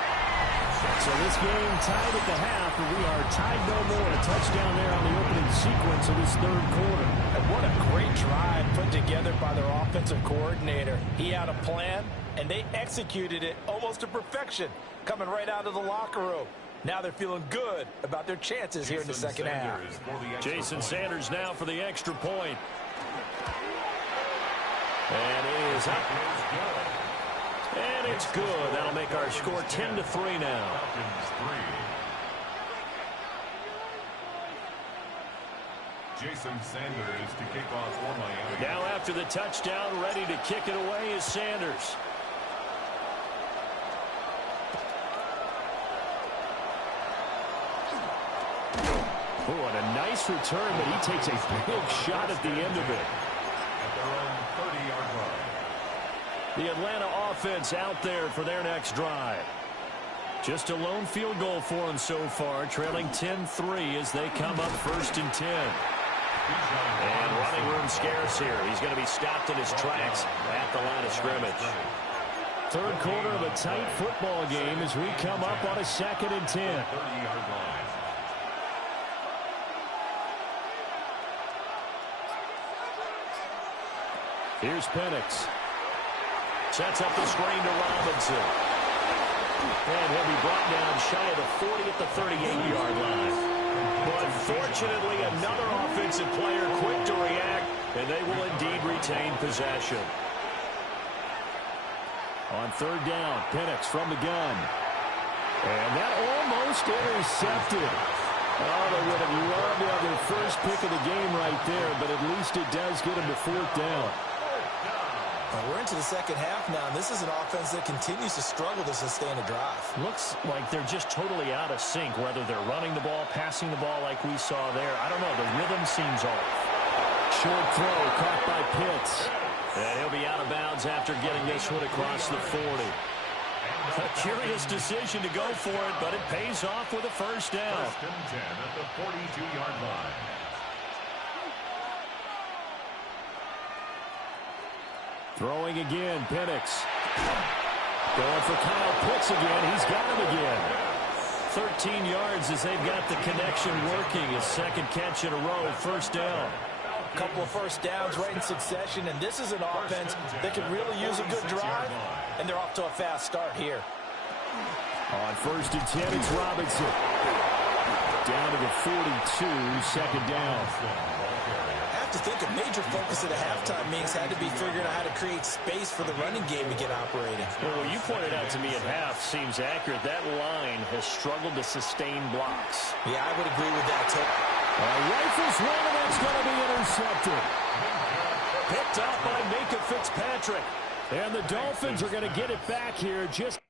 So this game tied at the half, and we are tied no more. A touchdown there on the opening sequence of this third quarter. And what a great drive put together. together by their offensive coordinator. He had a plan, and they executed it almost to perfection, coming right out of the locker room. Now they're feeling good about their chances here in the second half. Jason Sanders now for the extra point. And it is up. And it's good. That'll make our score 10-3 now. Jason Sanders to kick off for Miami. Now after the touchdown, ready to kick it away is Sanders. Oh, and a nice return, but he takes a big shot at the end of it. At their own 30-yard line. The Atlanta offense out there for their next drive. Just a lone field goal for them so far, trailing 10-3 as they come up 1st and 10. And running room scarce here. He's going to be stopped in his tracks at the line of scrimmage. Third quarter of a tight football game as we come up on a 2nd and 10. 30-yard line. Here's Penix. Sets up the screen to Robinson. And he'll be brought down shy of the 40 at the 38-yard line. But fortunately, another offensive player quick to react, and they will indeed retain possession. On 3rd down, Penix from the gun. And that almost intercepted. Oh, they would have loved to have their first pick of the game right there, but at least it does get them to 4th down. We're into the second half now, and this is an offense that continues to struggle to sustain a drive. Looks like they're just totally out of sync, whether they're running the ball, passing the ball like we saw there. I don't know. The rhythm seems off. Short throw caught by Pitts. And he'll be out of bounds after getting this one across the 40. A curious decision to go for it, but it pays off with a 1st down. 1st and 10 at the 42-yard line. Throwing again, Penix. Going for Kyle Pitts again. He's got him again. 13 yards as they've got the connection working. His 2nd catch in a row, 1st down. A couple of 1st downs right in succession, and this is an offense that can really use a good drive, and they're off to a fast start here. On 1st and 10, it's Robinson. Down to the 42, 2nd down. I have to think a major focus at the halftime means had to be figuring out how to create space for the running game to get operating. Well, what you pointed out to me at half seems accurate. That line has struggled to sustain blocks. Yeah, I would agree with that, too. Rifles one, and it's going to be intercepted. Picked up by Minka Fitzpatrick. And the Dolphins are going to get it back here just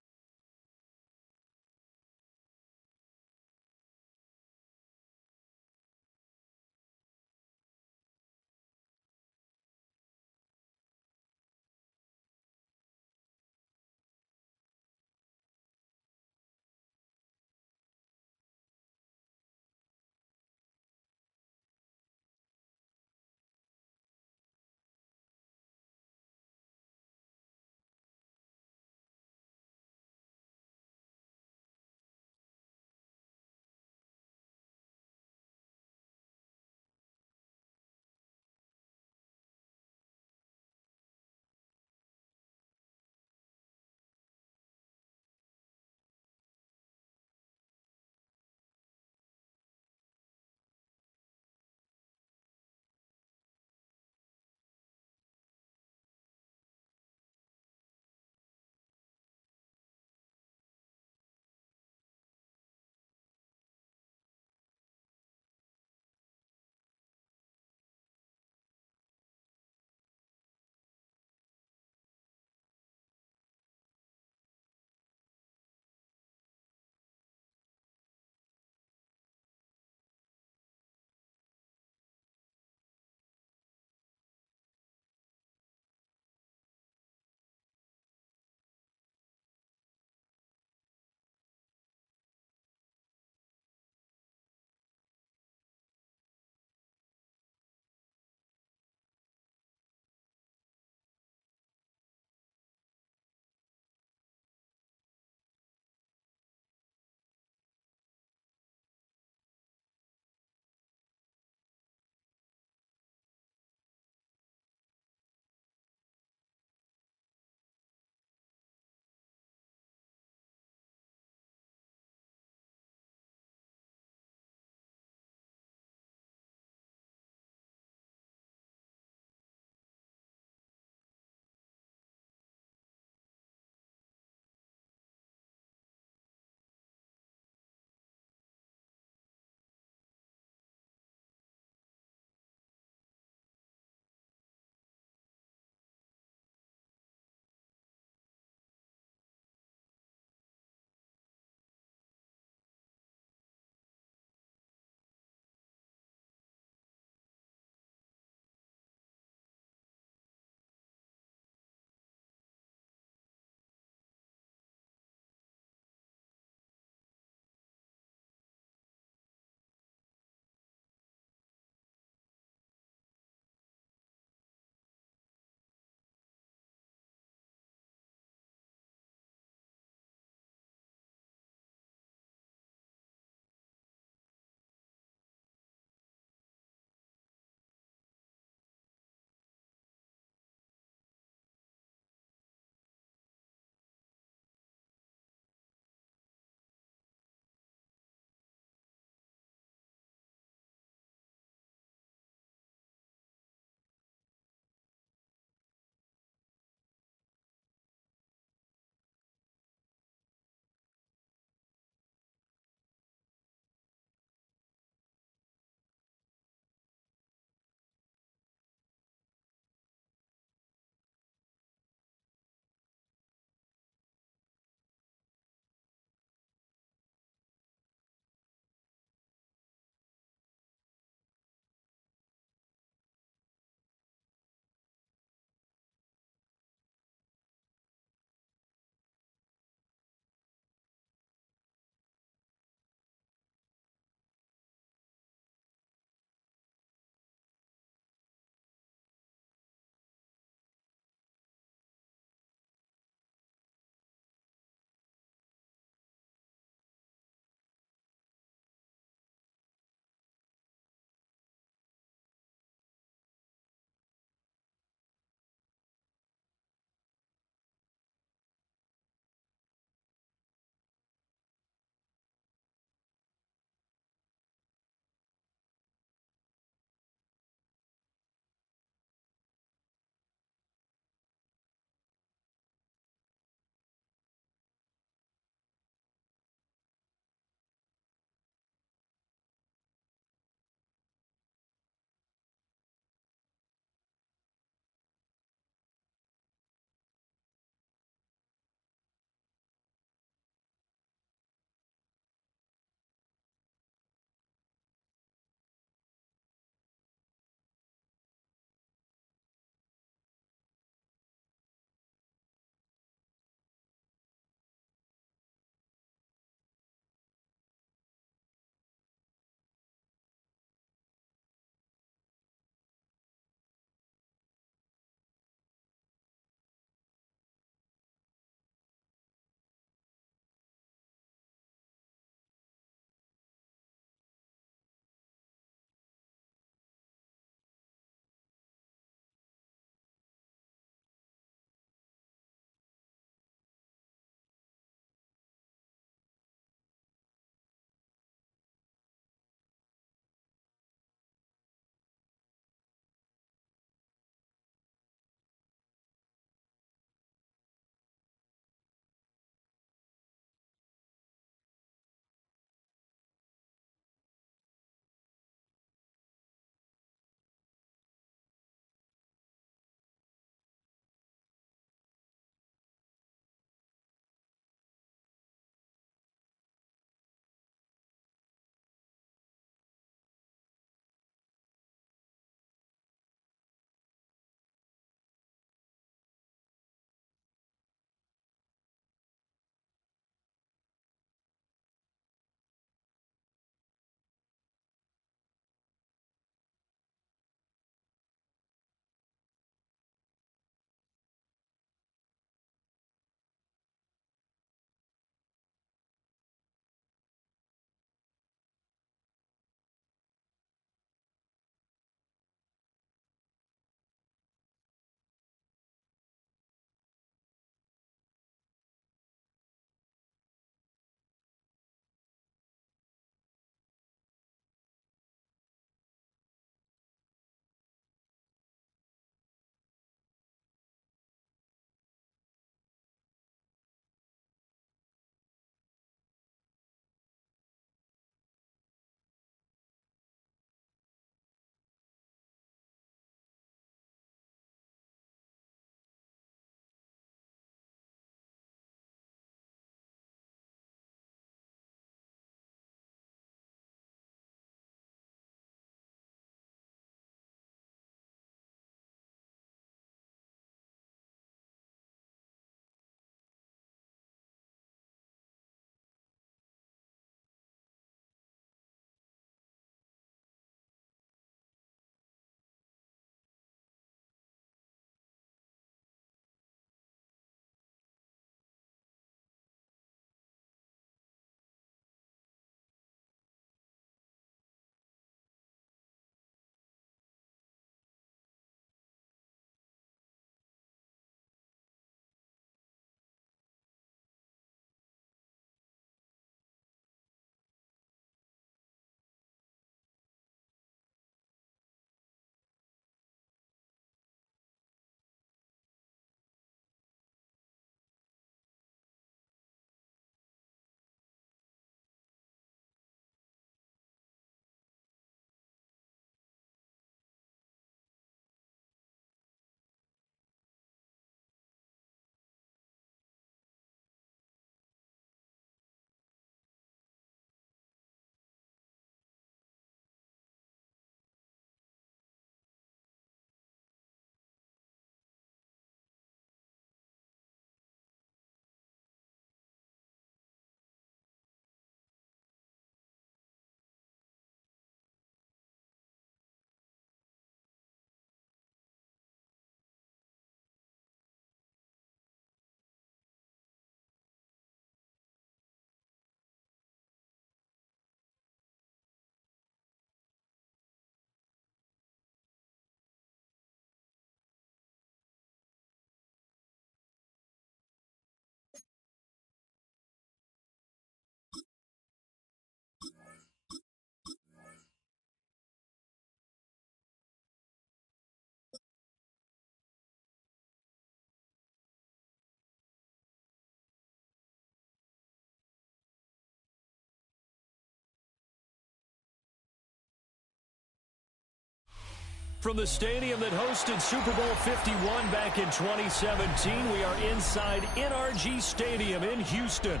From the stadium that hosted Super Bowl 51 back in 2017, we are inside NRG Stadium in Houston.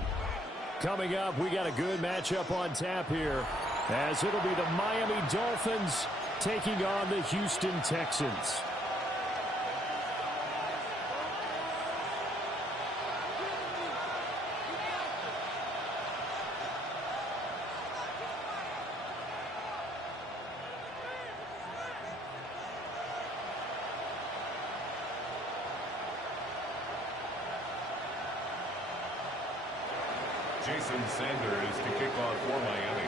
Coming up, we got a good matchup on tap here, as it'll be the Miami Dolphins taking on the Houston Texans. Jason Sanders to kick off for Miami.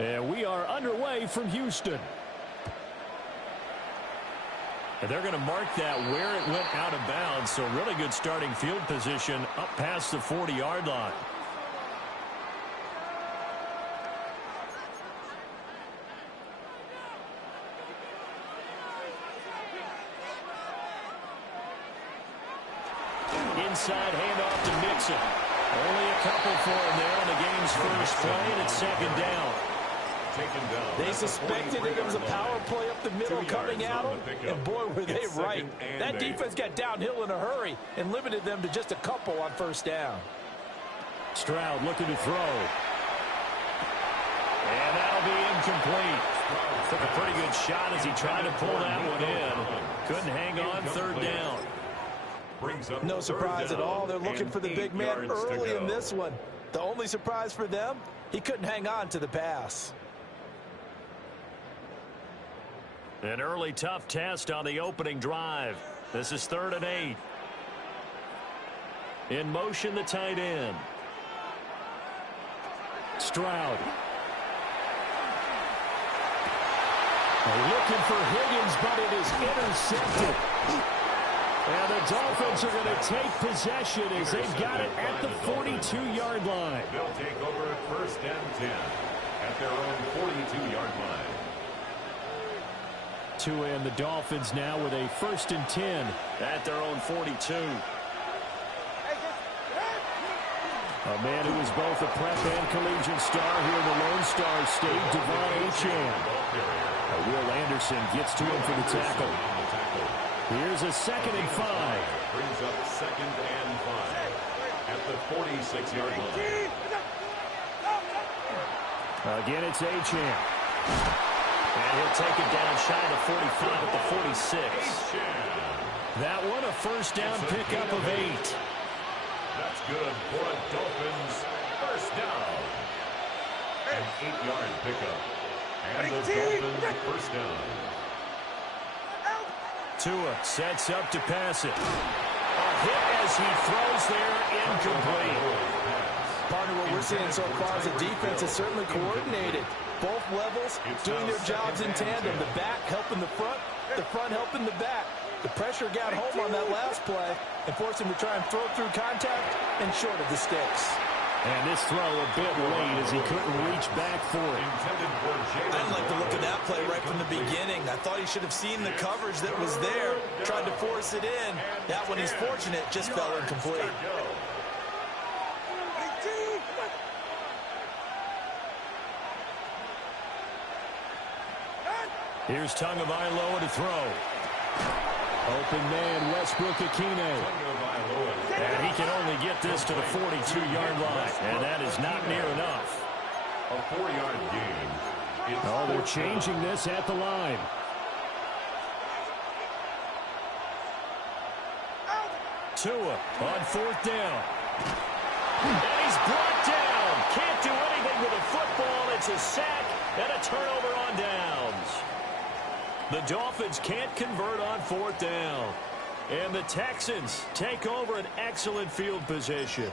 And we are underway from Houston. And they're going to mark that where it went out of bounds. So really good starting field position up past the 40-yard line. Inside handoff to Mixon. Only a couple for him there on the game's first play, and it's second down. They suspected it was a power play up the middle coming at them, and boy, were they right. That defense got downhill in a hurry and limited them to just a couple on first down. Stroud looking to throw. And that'll be incomplete. Took a pretty good shot as he tried to pull that one in. Couldn't hang on, third down. No surprise at all. They're looking for the big man early in this one. The only surprise for them, he couldn't hang on to the pass. An early tough test on the opening drive. This is 3rd and 8. In motion, the tight end. Stroud. Looking for Higgins, but it is intercepted. And the Dolphins are going to take possession as they've got it at the 42-yard line. They'll take over 1st and 10 at their own 42-yard line. And the Dolphins now with a 1st and 10 at their own 42. A man who is both a prep and collegiate star here in the Lone Star State, Devon Achane. Will Anderson gets to him for the tackle. Here's a 2nd and 5. Brings up 2nd and 5 at the 46-yard line. Again, it's Achane. And he'll take it down shy of the 45 at the 46. That one a first down pickup of 8. That's good for a Dolphins first down. An 8-yard pickup. And the Dolphins first down. Tua sets up to pass it. A hit as he throws there, incomplete. Partner, what we're seeing so far is the defense is certainly coordinated. Both levels doing their jobs in tandem. The back helping the front helping the back. The pressure got home on that last play and forced him to try and throw through contact and short of the sticks. And this throw a bit late as he couldn't reach back for it. I didn't like the look of that play right from the beginning. I thought he should have seen the coverage that was there, tried to force it in. That one, he's fortunate, just fell incomplete. Here's Tagovailoa to throw. Open man, Westbrook-Ikhine. And he can only get this to the 42-yard line. And that is not near enough. A 4-yard gain. Oh, they're changing this at the line. Tua on 4th down. And he's brought down. Can't do anything with a football. It's a sack and a turnover on downs. The Dolphins can't convert on 4th down. And the Texans take over an excellent field position.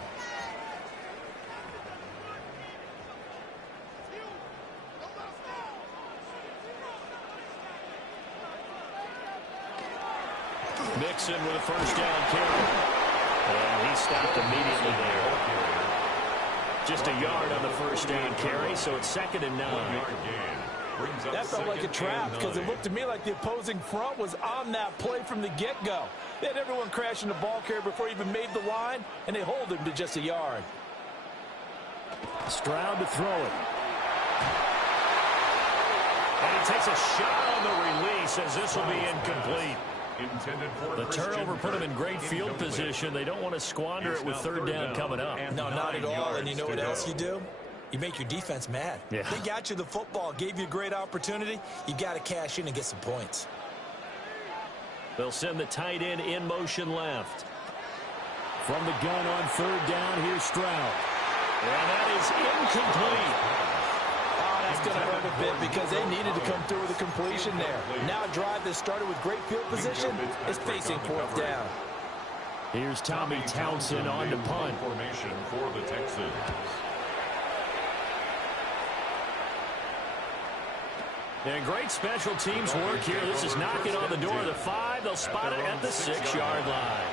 Mixon with a first down carry. And he stopped immediately there. Just a yard on the first down carry, so it's 2nd and 9. That felt like a trap because it looked to me like the opposing front was on that play from the get-go. They had everyone crashing the ball carrier before he even made the line, and they hold him to just a yard. Stroud to throw it. And he takes a shot on the release as this will be incomplete. The turnover put them in great field position. They don't want to squander it with 3rd down coming up. No, not at all. And you know what else you do? You make your defense mad. Yeah. They got you the football, gave you a great opportunity. You got to cash in and get some points. They'll send the tight end in motion left. From the gun on 3rd down, here's Stroud. And that is incomplete. Oh, that's going to hurt a bit because they needed to come through with a completion there. Now a drive that started with great field position is facing 4th down. Here's Tommy Townsend on to punt. Formation for the Texans. And great special teams work here. This is knocking on the door of the 5. They'll spot it at the 6-yard line.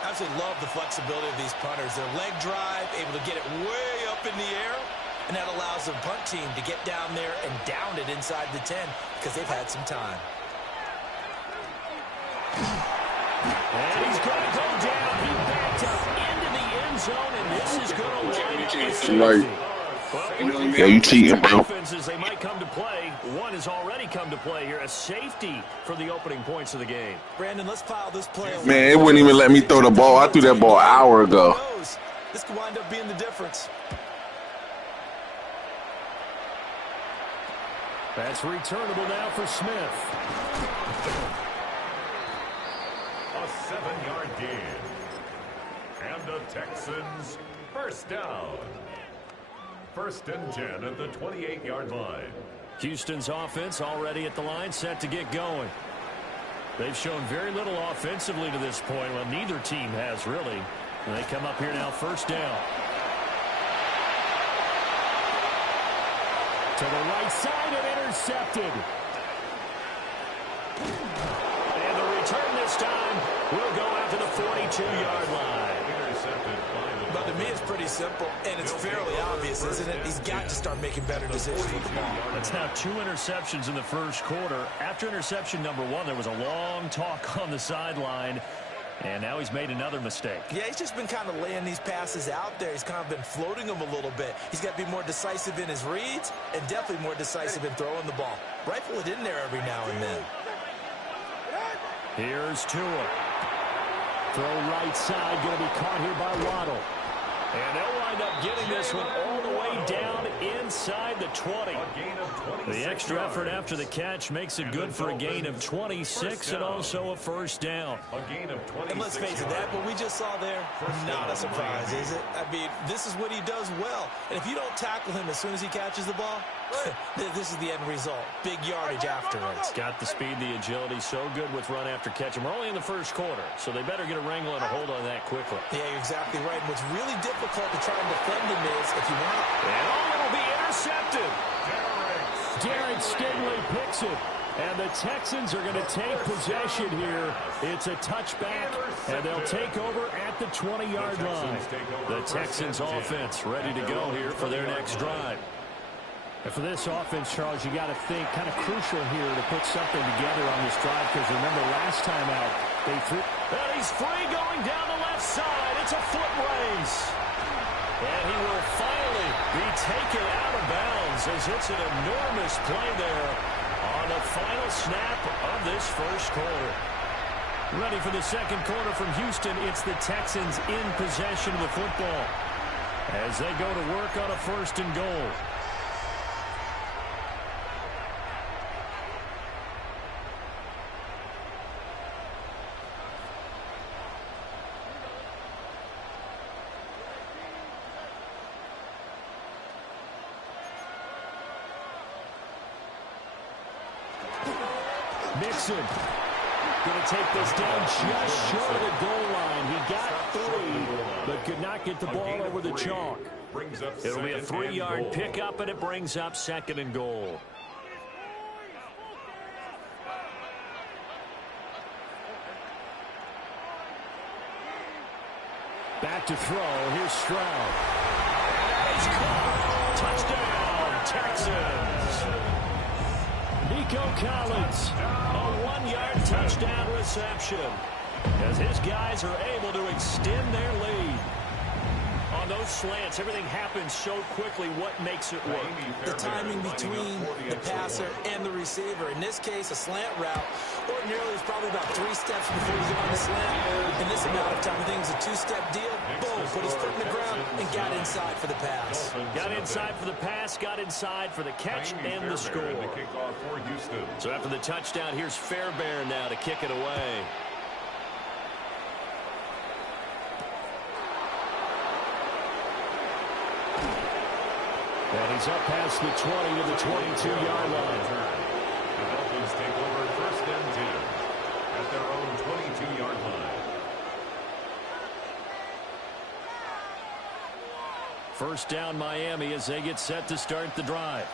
I absolutely love the flexibility of these punters. Their leg drive, able to get it way up in the air, and that allows the punt team to get down there and down it inside the 10 because they've had some time. And he's going to go down. He backed up into the end zone, and this is going to wind up a safety. Yeah, you cheating, bro. Offenses, they might come to play. One has already come to play here. A safety for the opening points of the game. Brandon, let's file this play. Man, it wouldn't even let me throw the ball. I threw that ball an hour ago. This could wind up being the difference. That's returnable now for Smith. A 7-yard gain. And the Texans, 1st down. 1st and 10 at the 28-yard line. Houston's offense already at the line, set to get going. They've shown very little offensively to this point. Well, neither team has, really. And they come up here now, 1st down. To the right side and intercepted. And the return this time will go out to the 42-yard line. But to me, it's pretty simple, and it's fairly obvious, isn't it? He's got to start making better decisions with the ball. That's now 2 interceptions in the first quarter. After interception number 1, there was a long talk on the sideline, and now he's made another mistake. Yeah, he's just been kind of laying these passes out there. He's kind of been floating them a little bit. He's got to be more decisive in his reads and definitely more decisive in throwing the ball. Rifle it in there every now and then. Here's Tua. Throw right side, going to be caught here by Waddle. And they'll wind up getting this one all the way down inside the 20. The extra effort after the catch makes it good for a gain of 26 and also a 1st down. And let's face it, that what we just saw there, not a surprise, is it? I mean, this is what he does well. And if you don't tackle him as soon as he catches the ball, this is the end result. Big yardage afterwards. Got the speed, the agility, so good with run after catch. And we're only in the first quarter, so they better get a wrangle and a hold on that quickly. Yeah, you're exactly right. And what's really difficult to try and defend him is if you want to... And it'll be intercepted. Derek Stingley picks it. And the Texans are going to take possession here. It's a touchback, and they'll take over at the 20-yard line. The Texans offense ready to go here for their next drive. And for this offense, Charles, you got to think kind of crucial here to put something together on this drive, because remember last time out, they threw. And he's free going down the left side. It's a foot race. And he will finally be taken out of bounds as it's an enormous play there on the final snap of this first quarter. Ready for the second quarter from Houston. It's the Texans in possession of the football as they go to work on a 1st and goal. Mixon going to take this down just short of the goal line. He got 3, but could not get the ball over the chalk. It'll be a 3-yard pickup, and it brings up 2nd and goal. Back to throw. Here's Stroud. He's caught. Touchdown, Texans. Nico Collins. A 1-yard touchdown reception as his guys are able to extend their lead. On those slants, everything happens so quickly. What makes it work? The timing between the passer and the receiver. In this case, a slant route ordinarily is probably about 3 steps before you get on the slant. In this amount of time, I think it was a 2-step deal. Boom, put his foot in the ground and got inside for the pass. Got inside for the pass, got inside for the catch and the score. So after the touchdown, here's Fairbairn now to kick it away. And he's up past the 20 to the 22-yard line. The Dolphins take over 1st and 10 at their own 22-yard line. 1st down Miami as they get set to start the drive.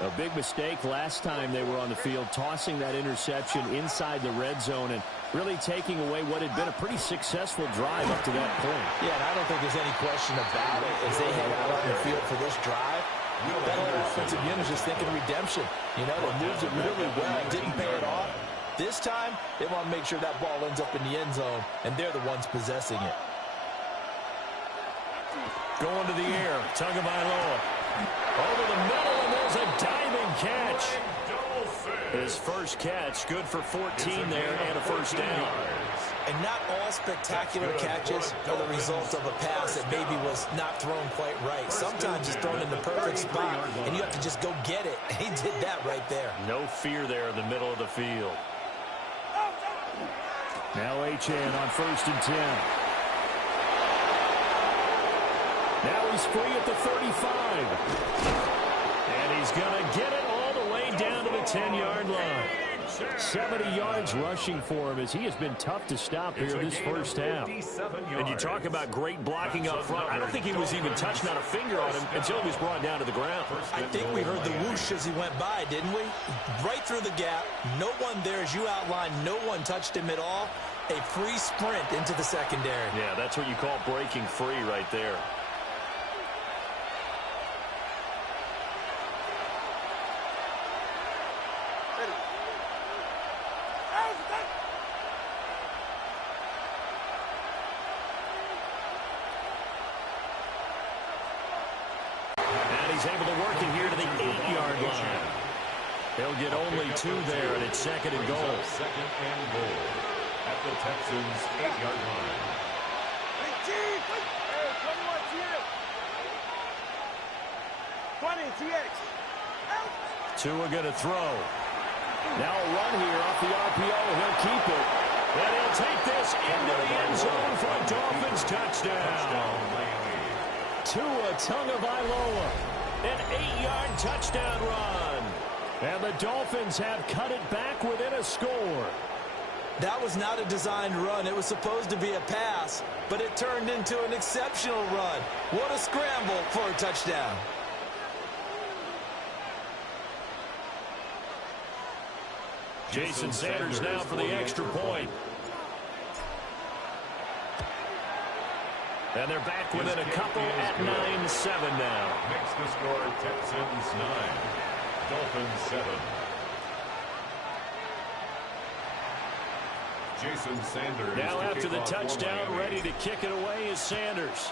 A big mistake last time they were on the field, tossing that interception inside the red zone and really taking away what had been a pretty successful drive up to that point. Yeah, and I don't think there's any question about it. As they head out on the field for this drive, that whole offensive unit is just thinking redemption. You know, they moved it really well, didn't pay it off. This time, they want to make sure that ball ends up in the end zone, and they're the ones possessing it. Going to the air, Tagovailoa. Over the middle, and there's a diving catch. His first catch, good for 14 there, and a 1st down. And not all spectacular catches are the result of a pass that maybe was not thrown quite right. Sometimes it's thrown in the perfect spot, and you have to just go get it. And he did that right there. No fear there in the middle of the field. Now Achane on 1st and 10. Now he's free at the 35. And he's going to get it all the way down to the 10-yard line. 70 yards rushing for him as he has been tough to stop here this 1st half. And you talk about great blocking up front. I don't think he was even touched, not a finger on him, until he was brought down to the ground. I think we heard the whoosh as he went by, didn't we? Right through the gap. No one there, as you outlined. No one touched him at all. A free sprint into the secondary. Yeah, that's what you call breaking free right there. He's able to work it here to the 8-yard line. They'll get only 2 there, and it's 2nd and goal. 2nd and goal at the Texans' 8-yard line. 20 TX. Tua going to throw. Now a run here off the RPO. He'll keep it. And he'll take this into the end zone for a Dolphins touchdown. Tua Tagovailoa. An 8-yard touchdown run. And the Dolphins have cut it back within a score. That was not a designed run. It was supposed to be a pass, but it turned into an exceptional run. What a scramble for a touchdown. Jason Sanders now for the extra point. And they're back within a couple at 9-7 now. Makes the score Texans 9, Dolphins 7. Jason Sanders. Now after the touchdown, ready to kick it away is Sanders.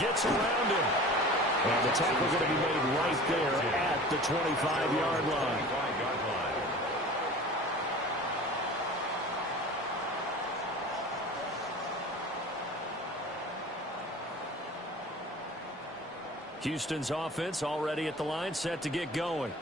Gets around him. And the tackle going to be made right there at the 25-yard line. Houston's offense already at the line, set to get going.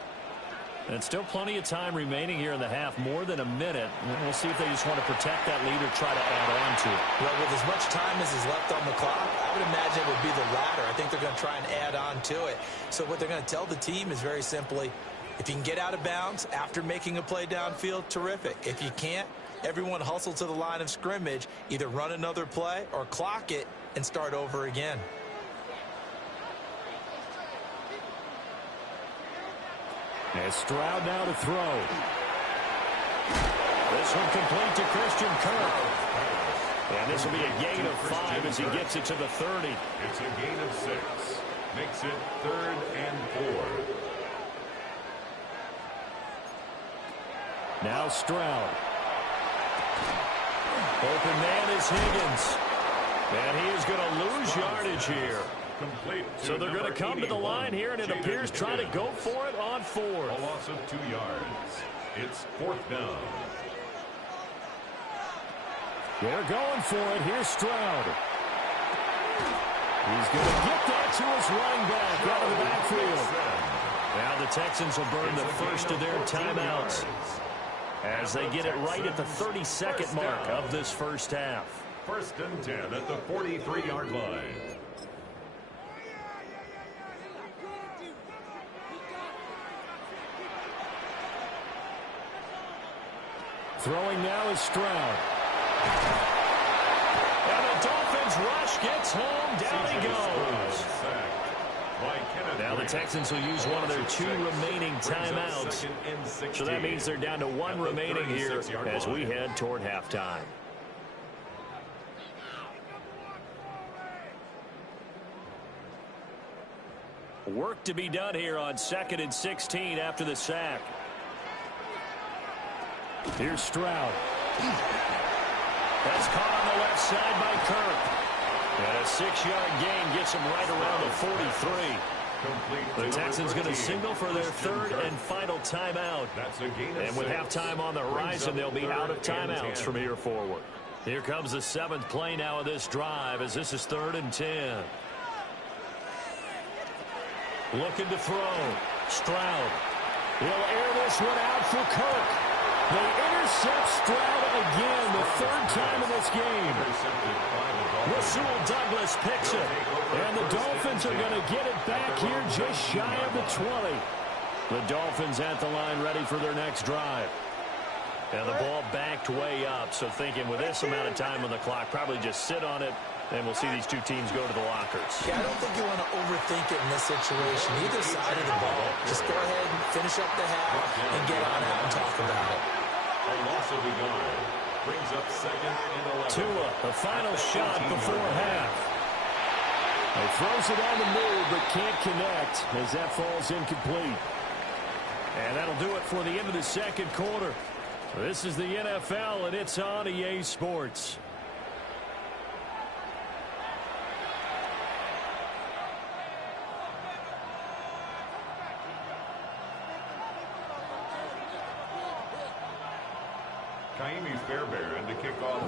And still plenty of time remaining here in the half, more than a minute. We'll see if they just want to protect that lead or try to add on to it. Well, with as much time as is left on the clock, I would imagine it would be the latter. I think they're going to try and add on to it. So what they're going to tell the team is very simply, if you can get out of bounds after making a play downfield, terrific. If you can't, everyone hustle to the line of scrimmage, either run another play or clock it and start over again. And Stroud now to throw. This one complete to Christian Kirk. And this will be a gain of 5 as he gets it to the 30. It's a gain of 6. Makes it 3rd and 4. Now Stroud. Open man is Higgins. And he is going to lose yardage here. So they're going to come to the line here, and it appears trying to go for it on 4th. A loss of 2 yards. It's 4th down. They're going for it. Here's Stroud. He's going to get that to his running back out of the backfield. Now the Texans will burn the first of their timeouts as they get it right at the 32nd mark of this first half. 1st and 10 at the 43-yard line. Throwing now is Stroud. And the Dolphins rush gets home. Down he goes. Now the Texans will use one of their 2 remaining timeouts. So that means they're down to 1 remaining here as we head toward halftime. Work to be done here on 2nd and 16 after the sack. Here's Stroud. That's caught on the left side by Kirk. And a 6-yard gain gets him right around the 43. The Texans going to signal for their 3rd and final timeout. And with halftime on the horizon, they'll be out of timeouts from here forward. Here comes the 7th play now of this drive as this is 3rd and 10. Looking to throw. Stroud. He'll air this one out for Kirk. They intercept Stroud again, the 3rd time in this game. Rasul Douglas picks it. And the Dolphins are going to get it back here just shy of the 20. The Dolphins at the line ready for their next drive. And the ball backed way up, so thinking with this amount of time on the clock, probably just sit on it, and we'll see these 2 teams go to the lockers. Yeah, I don't think you want to overthink it in this situation. Either side of the ball. Just go ahead and finish up the half and get on out and talk about it. A loss of a yard. Brings up 2nd and 11. Tua, the final shot before half. He throws it on the move, but can't connect as that falls incomplete. And that'll do it for the end of the 2nd quarter. This is the NFL, and it's on EA Sports.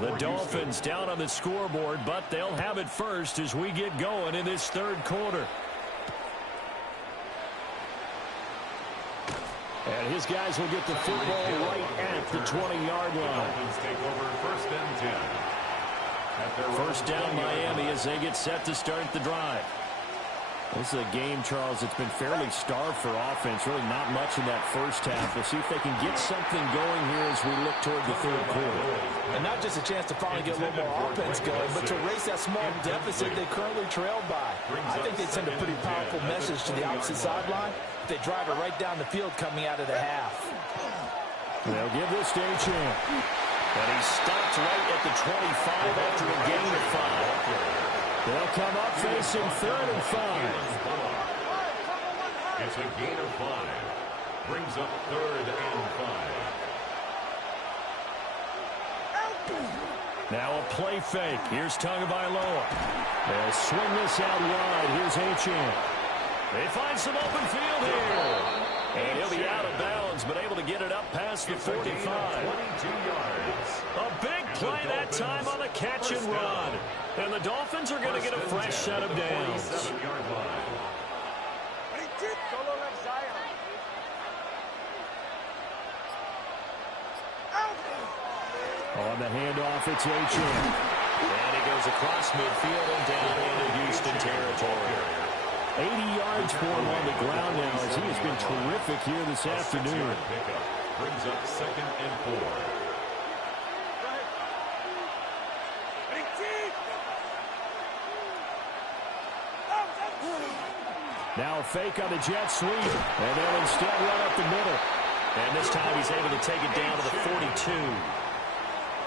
The Dolphins down on the scoreboard, but they'll have it first as we get going in this 3rd quarter. And his guys will get the football right at the 20-yard line. Take over 1st and 10. First down Miami as they get set to start the drive. This is a game, Charles, that's been fairly starved for offense. Really not much in that first half. We'll see if they can get something going here as we look toward the 3rd quarter. And not just a chance to finally get a little more offense going, but to erase that small deficit they currently trailed by. I think they'd send a pretty powerful message to the opposite sideline if they drive it right down the field coming out of the half. They'll give this to A-Champ. And he stopped right at the 25 after a gain of 5. They'll come up facing 3rd and 5. It's a gain of 5. Brings up 3rd and 5. Now a play fake. Here's Tagovailoa. They'll swing this out wide. Here's Achane. They find some open field here. And he'll be out of bounds, but able to get it up past the 45. 22 yards. A big play that time on the catch and run. And the Dolphins are going to get a fresh set of downs. 47-yard line. On the handoff, it's Achane. And he goes across midfield and down into Houston territory. 80 yards for him on the ground now as he has been terrific here this afternoon. Brings up 2nd and 4. Now a fake on the jet sweep, and they'll instead run up the middle. And this time he's able to take it down to the 42.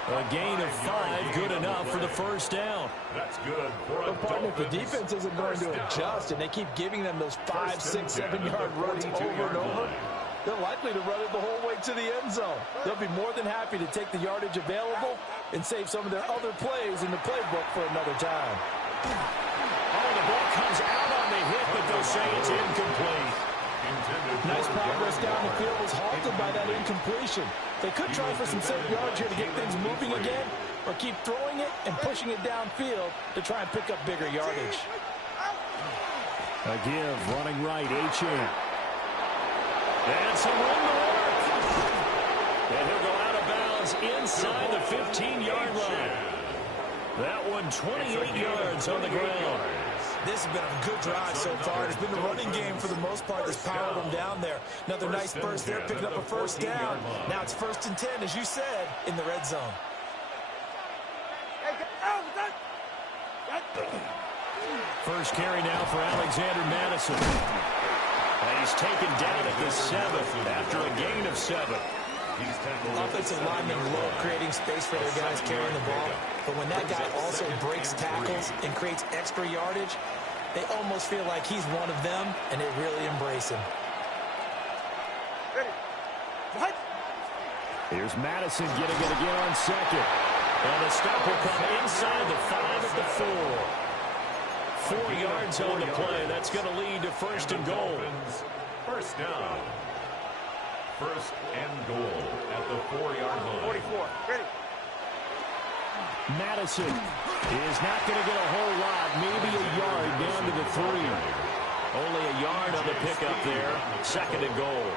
A gain of 5, good enough for the first down. That's good for a If the defense isn't going to adjust and they keep giving them those 5, 6, 7-yard runs over and over, they're likely to run it the whole way to the end zone. They'll be more than happy to take the yardage available and save some of their other plays in the playbook for another time. Oh, the ball comes out on the hit, but they'll say it's incomplete. Nice progress down the field was halted by that incompletion. They could try for some safe yards here to get things moving again, or keep throwing it and pushing it downfield to try and pick up bigger yardage. A give, running right, H.M. And some room to work. And he'll go out of bounds inside the 15-yard line. That one 28 yards on the ground. This has been a good drive so far. It's been the running game for the most part that's powered them down there. Another nice burst there, picking up a first down. Now it's 1st and 10, as you said, in the red zone. First carry now for Alexander Madison. And he's taken down at the 7th after a gain of 7. Offensive linemen love creating space for their guys carrying the ball. But when that guy also breaks tackles and creates extra yardage, they almost feel like he's one of them, and they really embrace him. Here's Madison getting it again on second. And the stop will come inside the 5 at the 4. 4 yards on the play. That's going to lead to 1st and goal. First down. 1st and goal at the 4-yard line. 44. Ready. Madison is not going to get a whole lot, maybe a yard down to the 3. Only a yard on the pickup there. 2nd and goal.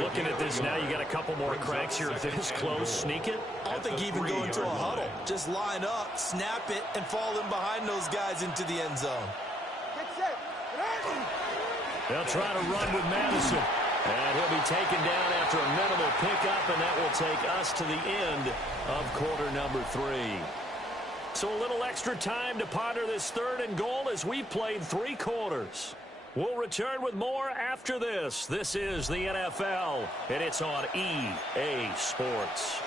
Looking at this now, you got a couple more cracks here this close. Sneak it? I don't think even go into a huddle. Just line up, snap it, and fall in behind those guys into the end zone. They'll try to run with Madison. And he'll be taken down after a minimal pickup, and that will take us to the end of quarter number 3. So a little extra time to ponder this 3rd and goal as we played 3 quarters. We'll return with more after this. This is the NFL, and it's on EA Sports.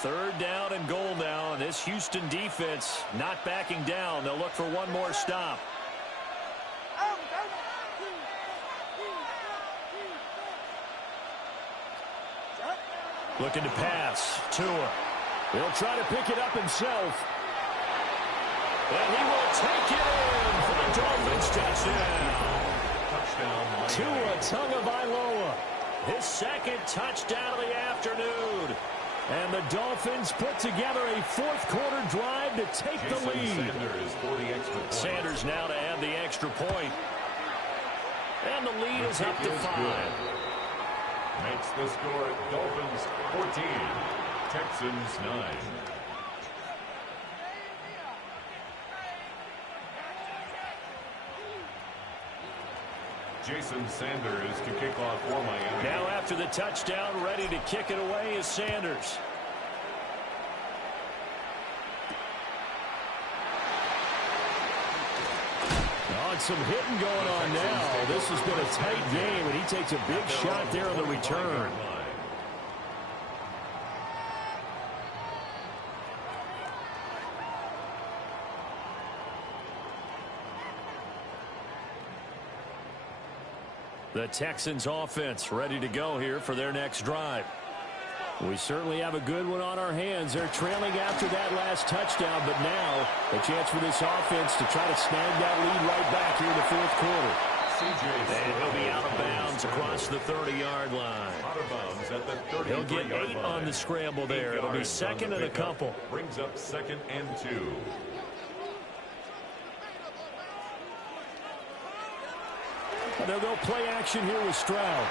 3rd down and goal now, and this Houston defense not backing down. They'll look for one more stop. Looking to pass. Tua. He'll try to pick it up himself. And he will take it in for the Dolphins touchdown. Tua Tagovailoa. His 2nd touchdown of the afternoon. And the Dolphins put together a 4th quarter drive to take the lead. Sanders now to add the extra point. And the lead is up to 5. Makes the score Dolphins 14, Texans 9. Jason Sanders to kick off for Miami. Now after the touchdown, ready to kick it away is Sanders. Some hitting going on now. This has been a tight game, and he takes a big shot there on the return. The Texans offense ready to go here for their next drive. We certainly have a good one on our hands. They're trailing after that last touchdown, but now a chance for this offense to try to snag that lead right back here in the 4th quarter. And he'll be out of bounds across the 30-yard line. Out of bounds at the 33-yard line. He'll get 8 on the scramble there. It'll be 2nd and a couple. Brings up 2nd and 2. They'll go play action here with Stroud.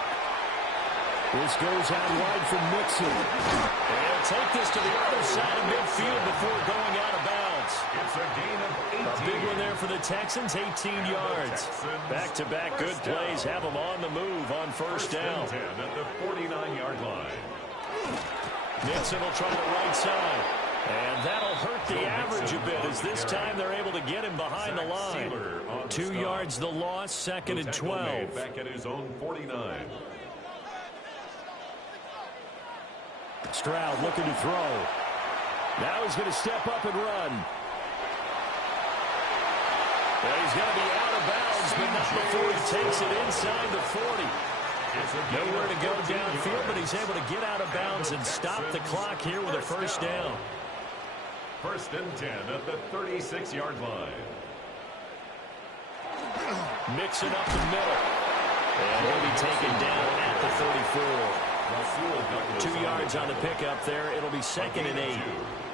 This goes out wide from Mixon. They'll take this to the other side of midfield before going out of bounds. It's a gain of 18. A big one there for the Texans, 18 yards. Back-to-back good plays have them on the move on 1st down. 10 at the 49-yard line. Mixon will try the right side. And that'll hurt the average a bit, as this time they're able to get him behind the line. 2 yards the loss, 2nd and 12. Back at his own 49. Stroud looking to throw. Now he's going to step up and run. Well, he's going to be out of bounds, but not before he takes it inside the 40. Nowhere to go downfield, but he's able to get out of bounds and stop the clock here with a first down. 1st and 10 at the 36-yard line. Mixing up the middle. And he'll be taken down at the 34. 2 yards on the pickup there. It'll be 2nd and 8.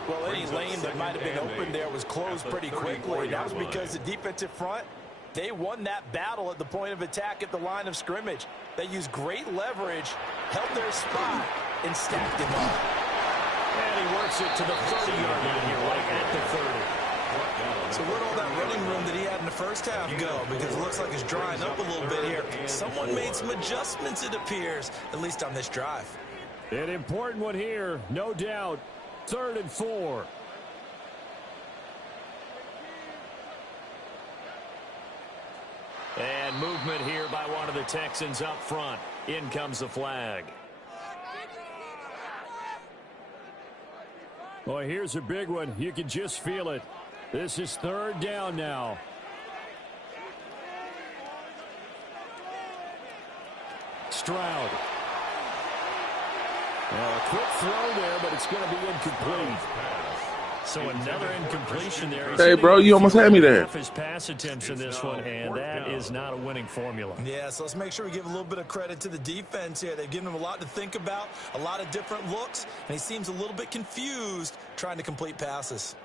Well, any lane that might have been open there was closed pretty quickly. That was because the defensive front, they won that battle at the point of attack at the line of scrimmage. They used great leverage, held their spot, and stacked him up. And he works it to the 30-yard line here, right at the 30. So where'd all that running room that he had in the first half go? Because it looks like it's drying up a little bit here. Someone made some adjustments, it appears, at least on this drive. An important one here, no doubt. 3rd and 4. And movement here by one of the Texans up front. In comes the flag. Boy, here's a big one. You can just feel it. This is 3rd down now. Stroud. Well, a quick throw there, but it's going to be incomplete. So another incompletion there. Hey, bro, you almost had me there. Half his pass attempts in this one, and that is not a winning formula. Yeah, so let's make sure we give a little bit of credit to the defense here. They've given him a lot to think about, a lot of different looks, and he seems a little bit confused trying to complete passes.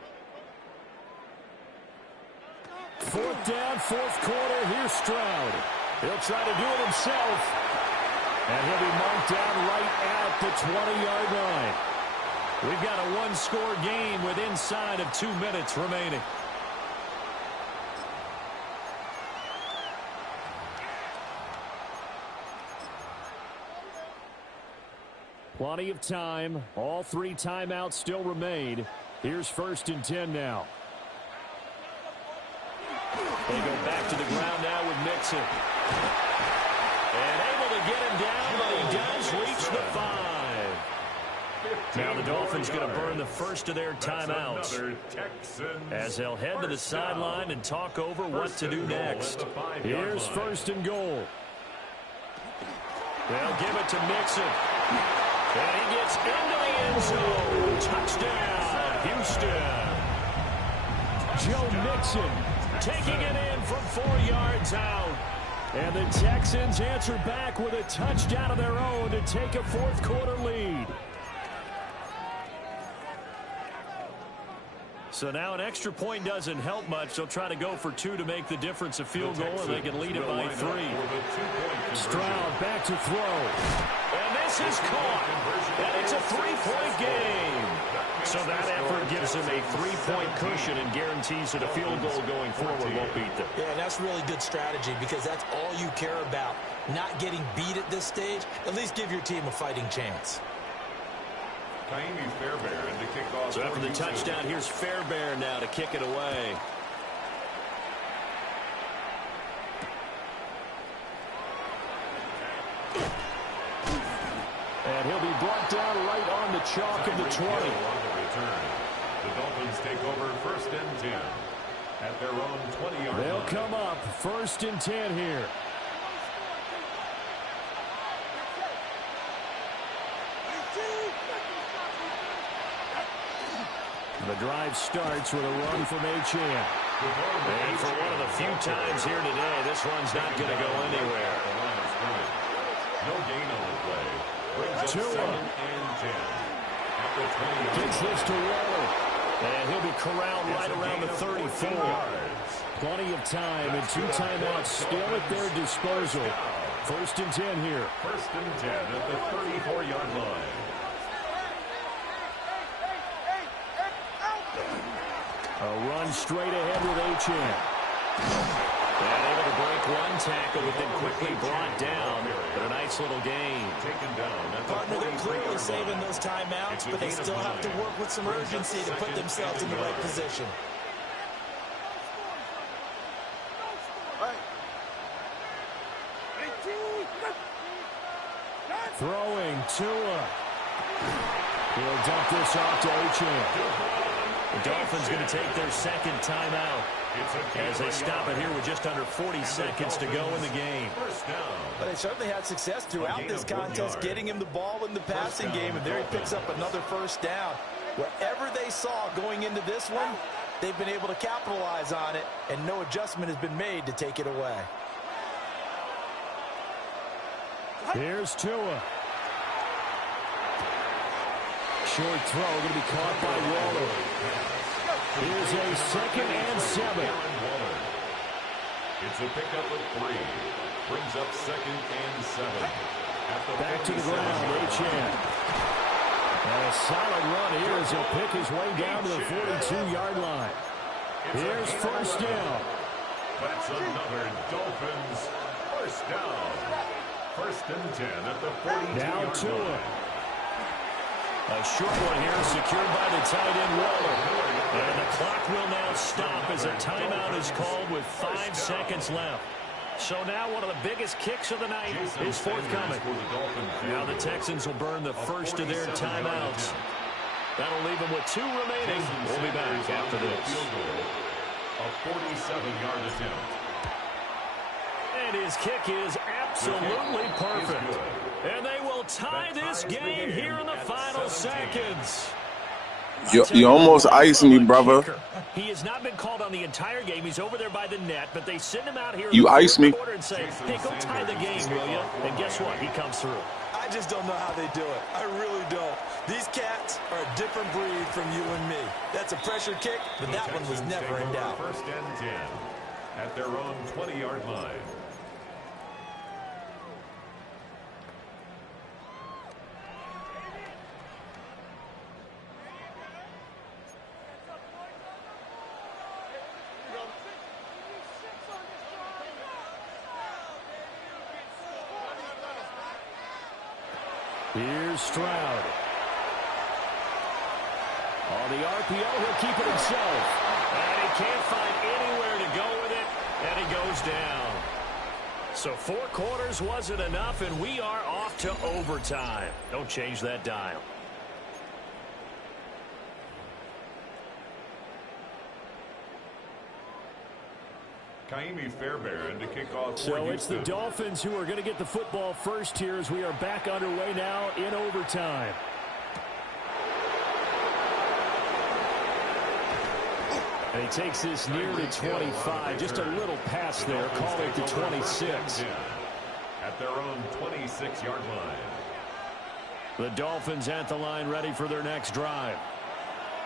4th down, 4th quarter. Here's Stroud. He'll try to do it himself. And he'll be marked down right at the 20-yard line. We've got a one-score game with inside of 2 minutes remaining. Plenty of time. All 3 timeouts still remain. Here's 1st and 10 now. They go back to the ground now with Mixon. And able to get him down, but he does reach the 5. Now the Dolphins going to burn the first of their timeouts as they'll head to the sideline and talk over what to do next. Here's 1st and goal. They'll give it to Mixon. And he gets into the end zone. Touchdown, Houston. Joe Mixon taking it in from 4 yards out. And the Texans answer back with a touchdown of their own to take a 4th quarter lead. So now an extra point doesn't help much. They'll try to go for 2 to make the difference a field goal, and they can lead it by 3. Stroud back to throw. And this is caught. And it's a 3-point game. So that effort gives them a 3-point cushion and guarantees that a field goal going forward won't beat them. Yeah, that's really good strategy because that's all you care about. Not getting beat at this stage. At least give your team a fighting chance. So after the touchdown, here's Fairbairn now to kick it away. And he'll be brought down right on the chalk of the 20. The Dolphins take over 1st and 10 at their own 20-yard line. They'll come up 1st and 10 here. The drive starts with a run from Achane. And for one of the few times here today, this run's not going to go anywhere. No gain on the play. Brings up 2nd and 10 at the 20-yard line. Gets this to Waller. And he'll be corralled right around the 34. Plenty of time and 2 timeouts still at their disposal. 1st and 10 here. 1st and 10 at the 34-yard line. A run straight ahead with Achane. And able to break one tackle, but then quickly brought down. But a nice little gain. Partner, they're clearly saving those timeouts, but they still have to work with some urgency to put themselves in the right position. Throwing Tua. He'll dump this off to Achane. The Dolphins going to take their second timeout as they stop it here with just under 40 seconds to go in the game. But they certainly had success throughout this contest, getting him the ball in the passing game, and there he picks up another first down. Whatever they saw going into this one, they've been able to capitalize on it, and no adjustment has been made to take it away. Here's Tua. Short throw going to be caught by Waller. Here's a 2nd and 7. It's a pickup of 3. Brings up 2nd and 7. Back to the ground, Achane. And a solid run here as he'll pick his way down to the 42-yard line. Here's first down. That's another Dolphins first down. 1st and 10 at the 42-yard line. Now Tua. A short one here secured by the tight end Waller. And the clock will now stop as a timeout is called with 5 seconds left. So now one of the biggest kicks of the night is forthcoming. Now the Texans will burn the first of their timeouts. That'll leave them with 2 remaining. We'll be back after this. A 47-yard attempt. And his kick is absolutely perfect. And they will tie this game here in the final seconds. You almost iced me, brother. He has not been called on the entire game. He's over there by the net, but they send him out here You iced me. and say, hey, go tie the game, will you? And guess what? He comes through. I just don't know how they do it. I really don't. These cats are a different breed from you and me. That's a pressure kick, but that one was never in doubt. 1st and 10 at their own 20-yard line. Here's Stroud. On the RPO, he'll keep it himself. And he can't find anywhere to go with it, and he goes down. So 4 quarters wasn't enough, and we are off to overtime. Don't change that dial. Kaimi Fairbairn to kick off. So it's the Dolphins who are going to get the football first here as we are back underway now in overtime. And he takes this near to 25. Just a little pass there. Call it to 26. At their own 26-yard line. The Dolphins at the line ready for their next drive.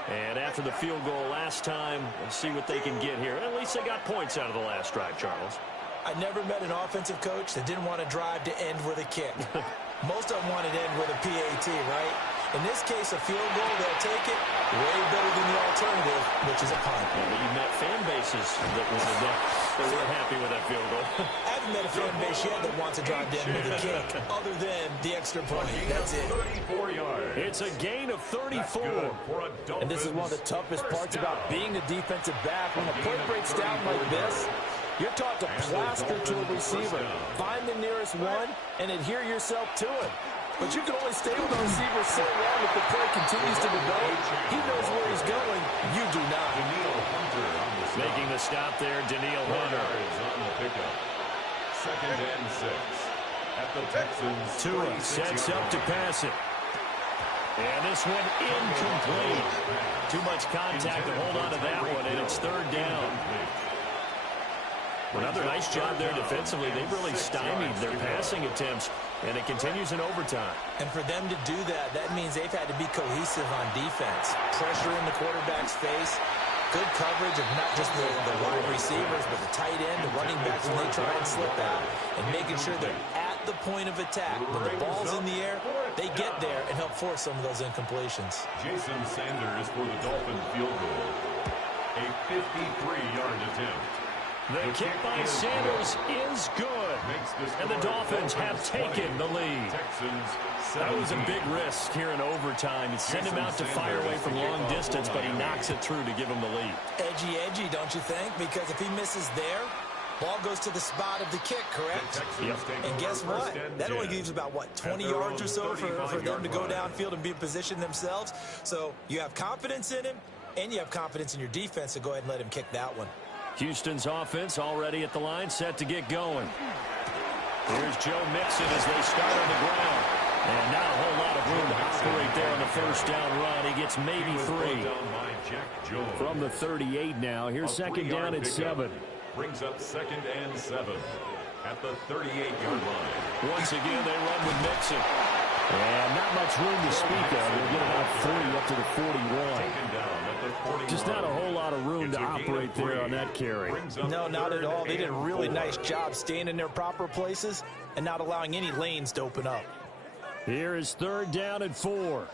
And after the field goal last time, we'll see what they can get here. At least they got points out of the last drive, Charles. I never met an offensive coach that didn't want to drive to end with a kick. Most of them wanted to end with a PAT, right? In this case, a field goal, they'll take it way better than the alternative, which is a punt. Yeah, but you've met fan bases that weren't happy with that field goal. I haven't met a fan base yet that wants to drive to end with a kick, other than the extra point. That's it. 34 yards. It's a gain of 34. And this is one of the toughest parts about being a defensive back. When a play breaks down like this, you're taught to plaster to a receiver. Find the nearest one and adhere yourself to it. But you can only stay with the receiver so long if the play continues to develop. He knows where he's going. You do not. Making the stop there, Daniil Hunter. On the pickup. 2nd and 6 at the Texans. Tua sets up to pass it. And this one incomplete. Too much contact to hold on to that one, and it's 3rd down. Another nice job there defensively. They've really stymied their passing attempts, and it continues in overtime. And for them to do that, that means they've had to be cohesive on defense. Pressure in the quarterback's face. Good coverage of not just the wide receivers, but the tight end, the running backs when they try and slip out. And making sure they're at the point of attack. When the ball's in the air, they get there and help force some of those incompletions. Jason Sanders for the Dolphin field goal. A 53-yard attempt. The kick by Sanders is good. And the Dolphins have taken the lead. That was a big risk here in overtime. It sent him out to fire away from long distance, but he knocks it through to give him the lead. Edgy, don't you think? Because if he misses there, ball goes to the spot of the kick, correct? Yep. And guess what? That only leaves about, 20 yards or so for them to go downfield and be in position themselves. So you have confidence in him, and you have confidence in your defense to go ahead and let him kick that one. Houston's offense already at the line, set to get going. Here's Joe Mixon as they start on the ground. And not a whole lot of room to operate there on the first down run. He gets maybe 3. From the 38 now. Here's second down at 7. Brings up 2nd and 7 at the 38-yard line. Once again, they run with Mixon. And not much room to speak of. They'll get about 3 up to the 41. Just not a whole lot of room to operate there on that carry. No, not at all. They did a really nice job staying in their proper places and not allowing any lanes to open up. Here is third down at 4.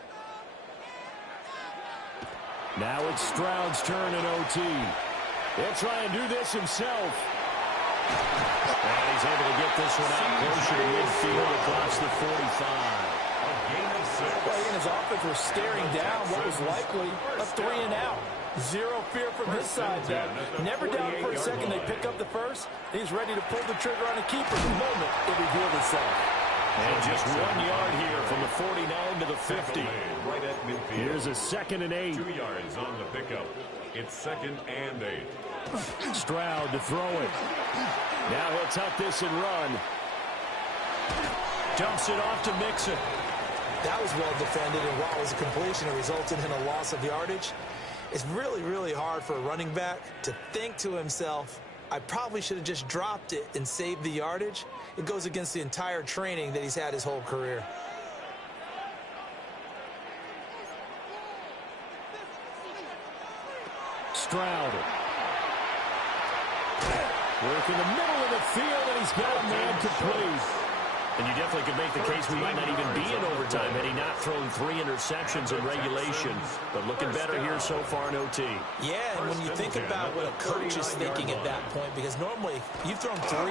Now it's Stroud's turn in OT. He'll try and do this himself. And he's able to get this one out closer to midfield across the 45. Well, he and his offense were staring down what was likely a 3-and-out. Zero fear from his side, though. Never down for a second. They pick up the first. He's ready to pull the trigger on a keeper the moment it revealed itself. And just 1 yard here from the 49 to the 50. Right at midfield. Here's a 2nd and 8. 2 yards on the pickup. It's 2nd and 8. Stroud to throw it. Now he'll tuck this and run. Dumps it off to Mixon. That was well defended, and while it was a completion, it resulted in a loss of yardage. It's really, really hard for a running back to think to himself, I probably should have just dropped it and saved the yardage. It goes against the entire training that he's had his whole career. Stroud. Work in the middle of the field, and he's got a man complete. And you definitely could make the case we might not even be in overtime had he not thrown 3 interceptions in regulation. But looking better here so far in OT. Yeah, and when you think about what a coach is thinking at that point, because normally you've thrown 3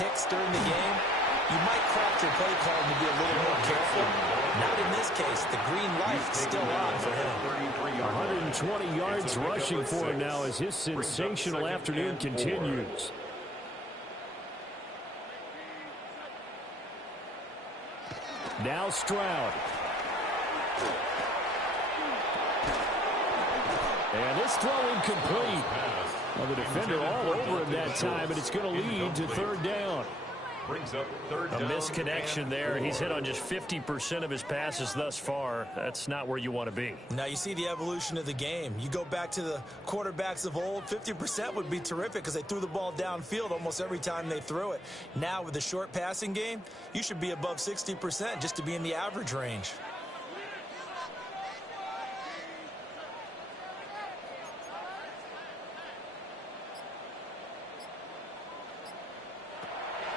picks during the game, you might craft your play call to be a little more careful. Not in this case. The green light is still on for him. 120 yards rushing for him now as his sensational afternoon continues. Now Stroud. And this throw incomplete. Well, the defender all over him that time, and it's going to lead to third down. Brings up third down. A misconnection there. He's hit on just 50% of his passes thus far. That's not where you want to be. Now you see the evolution of the game. You go back to the quarterbacks of old, 50% would be terrific because they threw the ball downfield almost every time they threw it. Now with the short passing game, you should be above 60% just to be in the average range.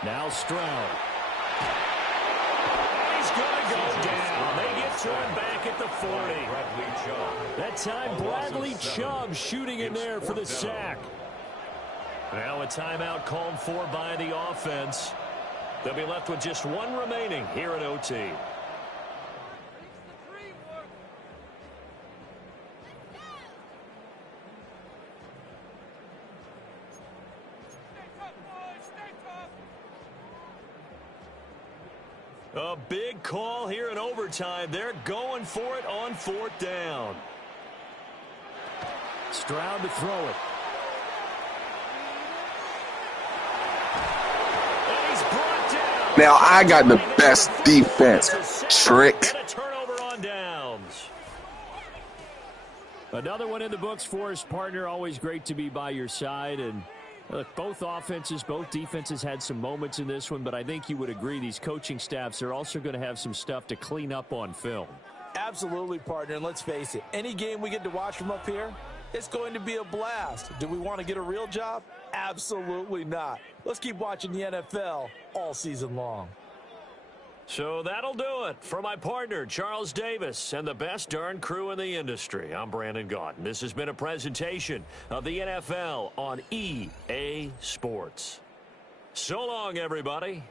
Now Stroud. He's going to go down. They get to him back at the 40. That time, Bradley Chubb shooting in there for the sack. Now a timeout called for by the offense. They'll be left with just 1 remaining here at OT. A big call here in overtime. They're going for it on 4th down. Stroud to throw it. And he's brought down. Now I got the best defense. Trick. And a turnover on downs. Another one in the books for his partner. Always great to be by your side. And look, both offenses, both defenses had some moments in this one, but I think you would agree these coaching staffs are also going to have some stuff to clean up on film. Absolutely, partner, and let's face it, any game we get to watch from up here, it's going to be a blast. Do we want to get a real job? Absolutely not. Let's keep watching the NFL all season long. So that'll do it for my partner, Charles Davis, and the best darn crew in the industry. I'm Brandon Gaudin. This has been a presentation of the NFL on EA Sports. So long, everybody.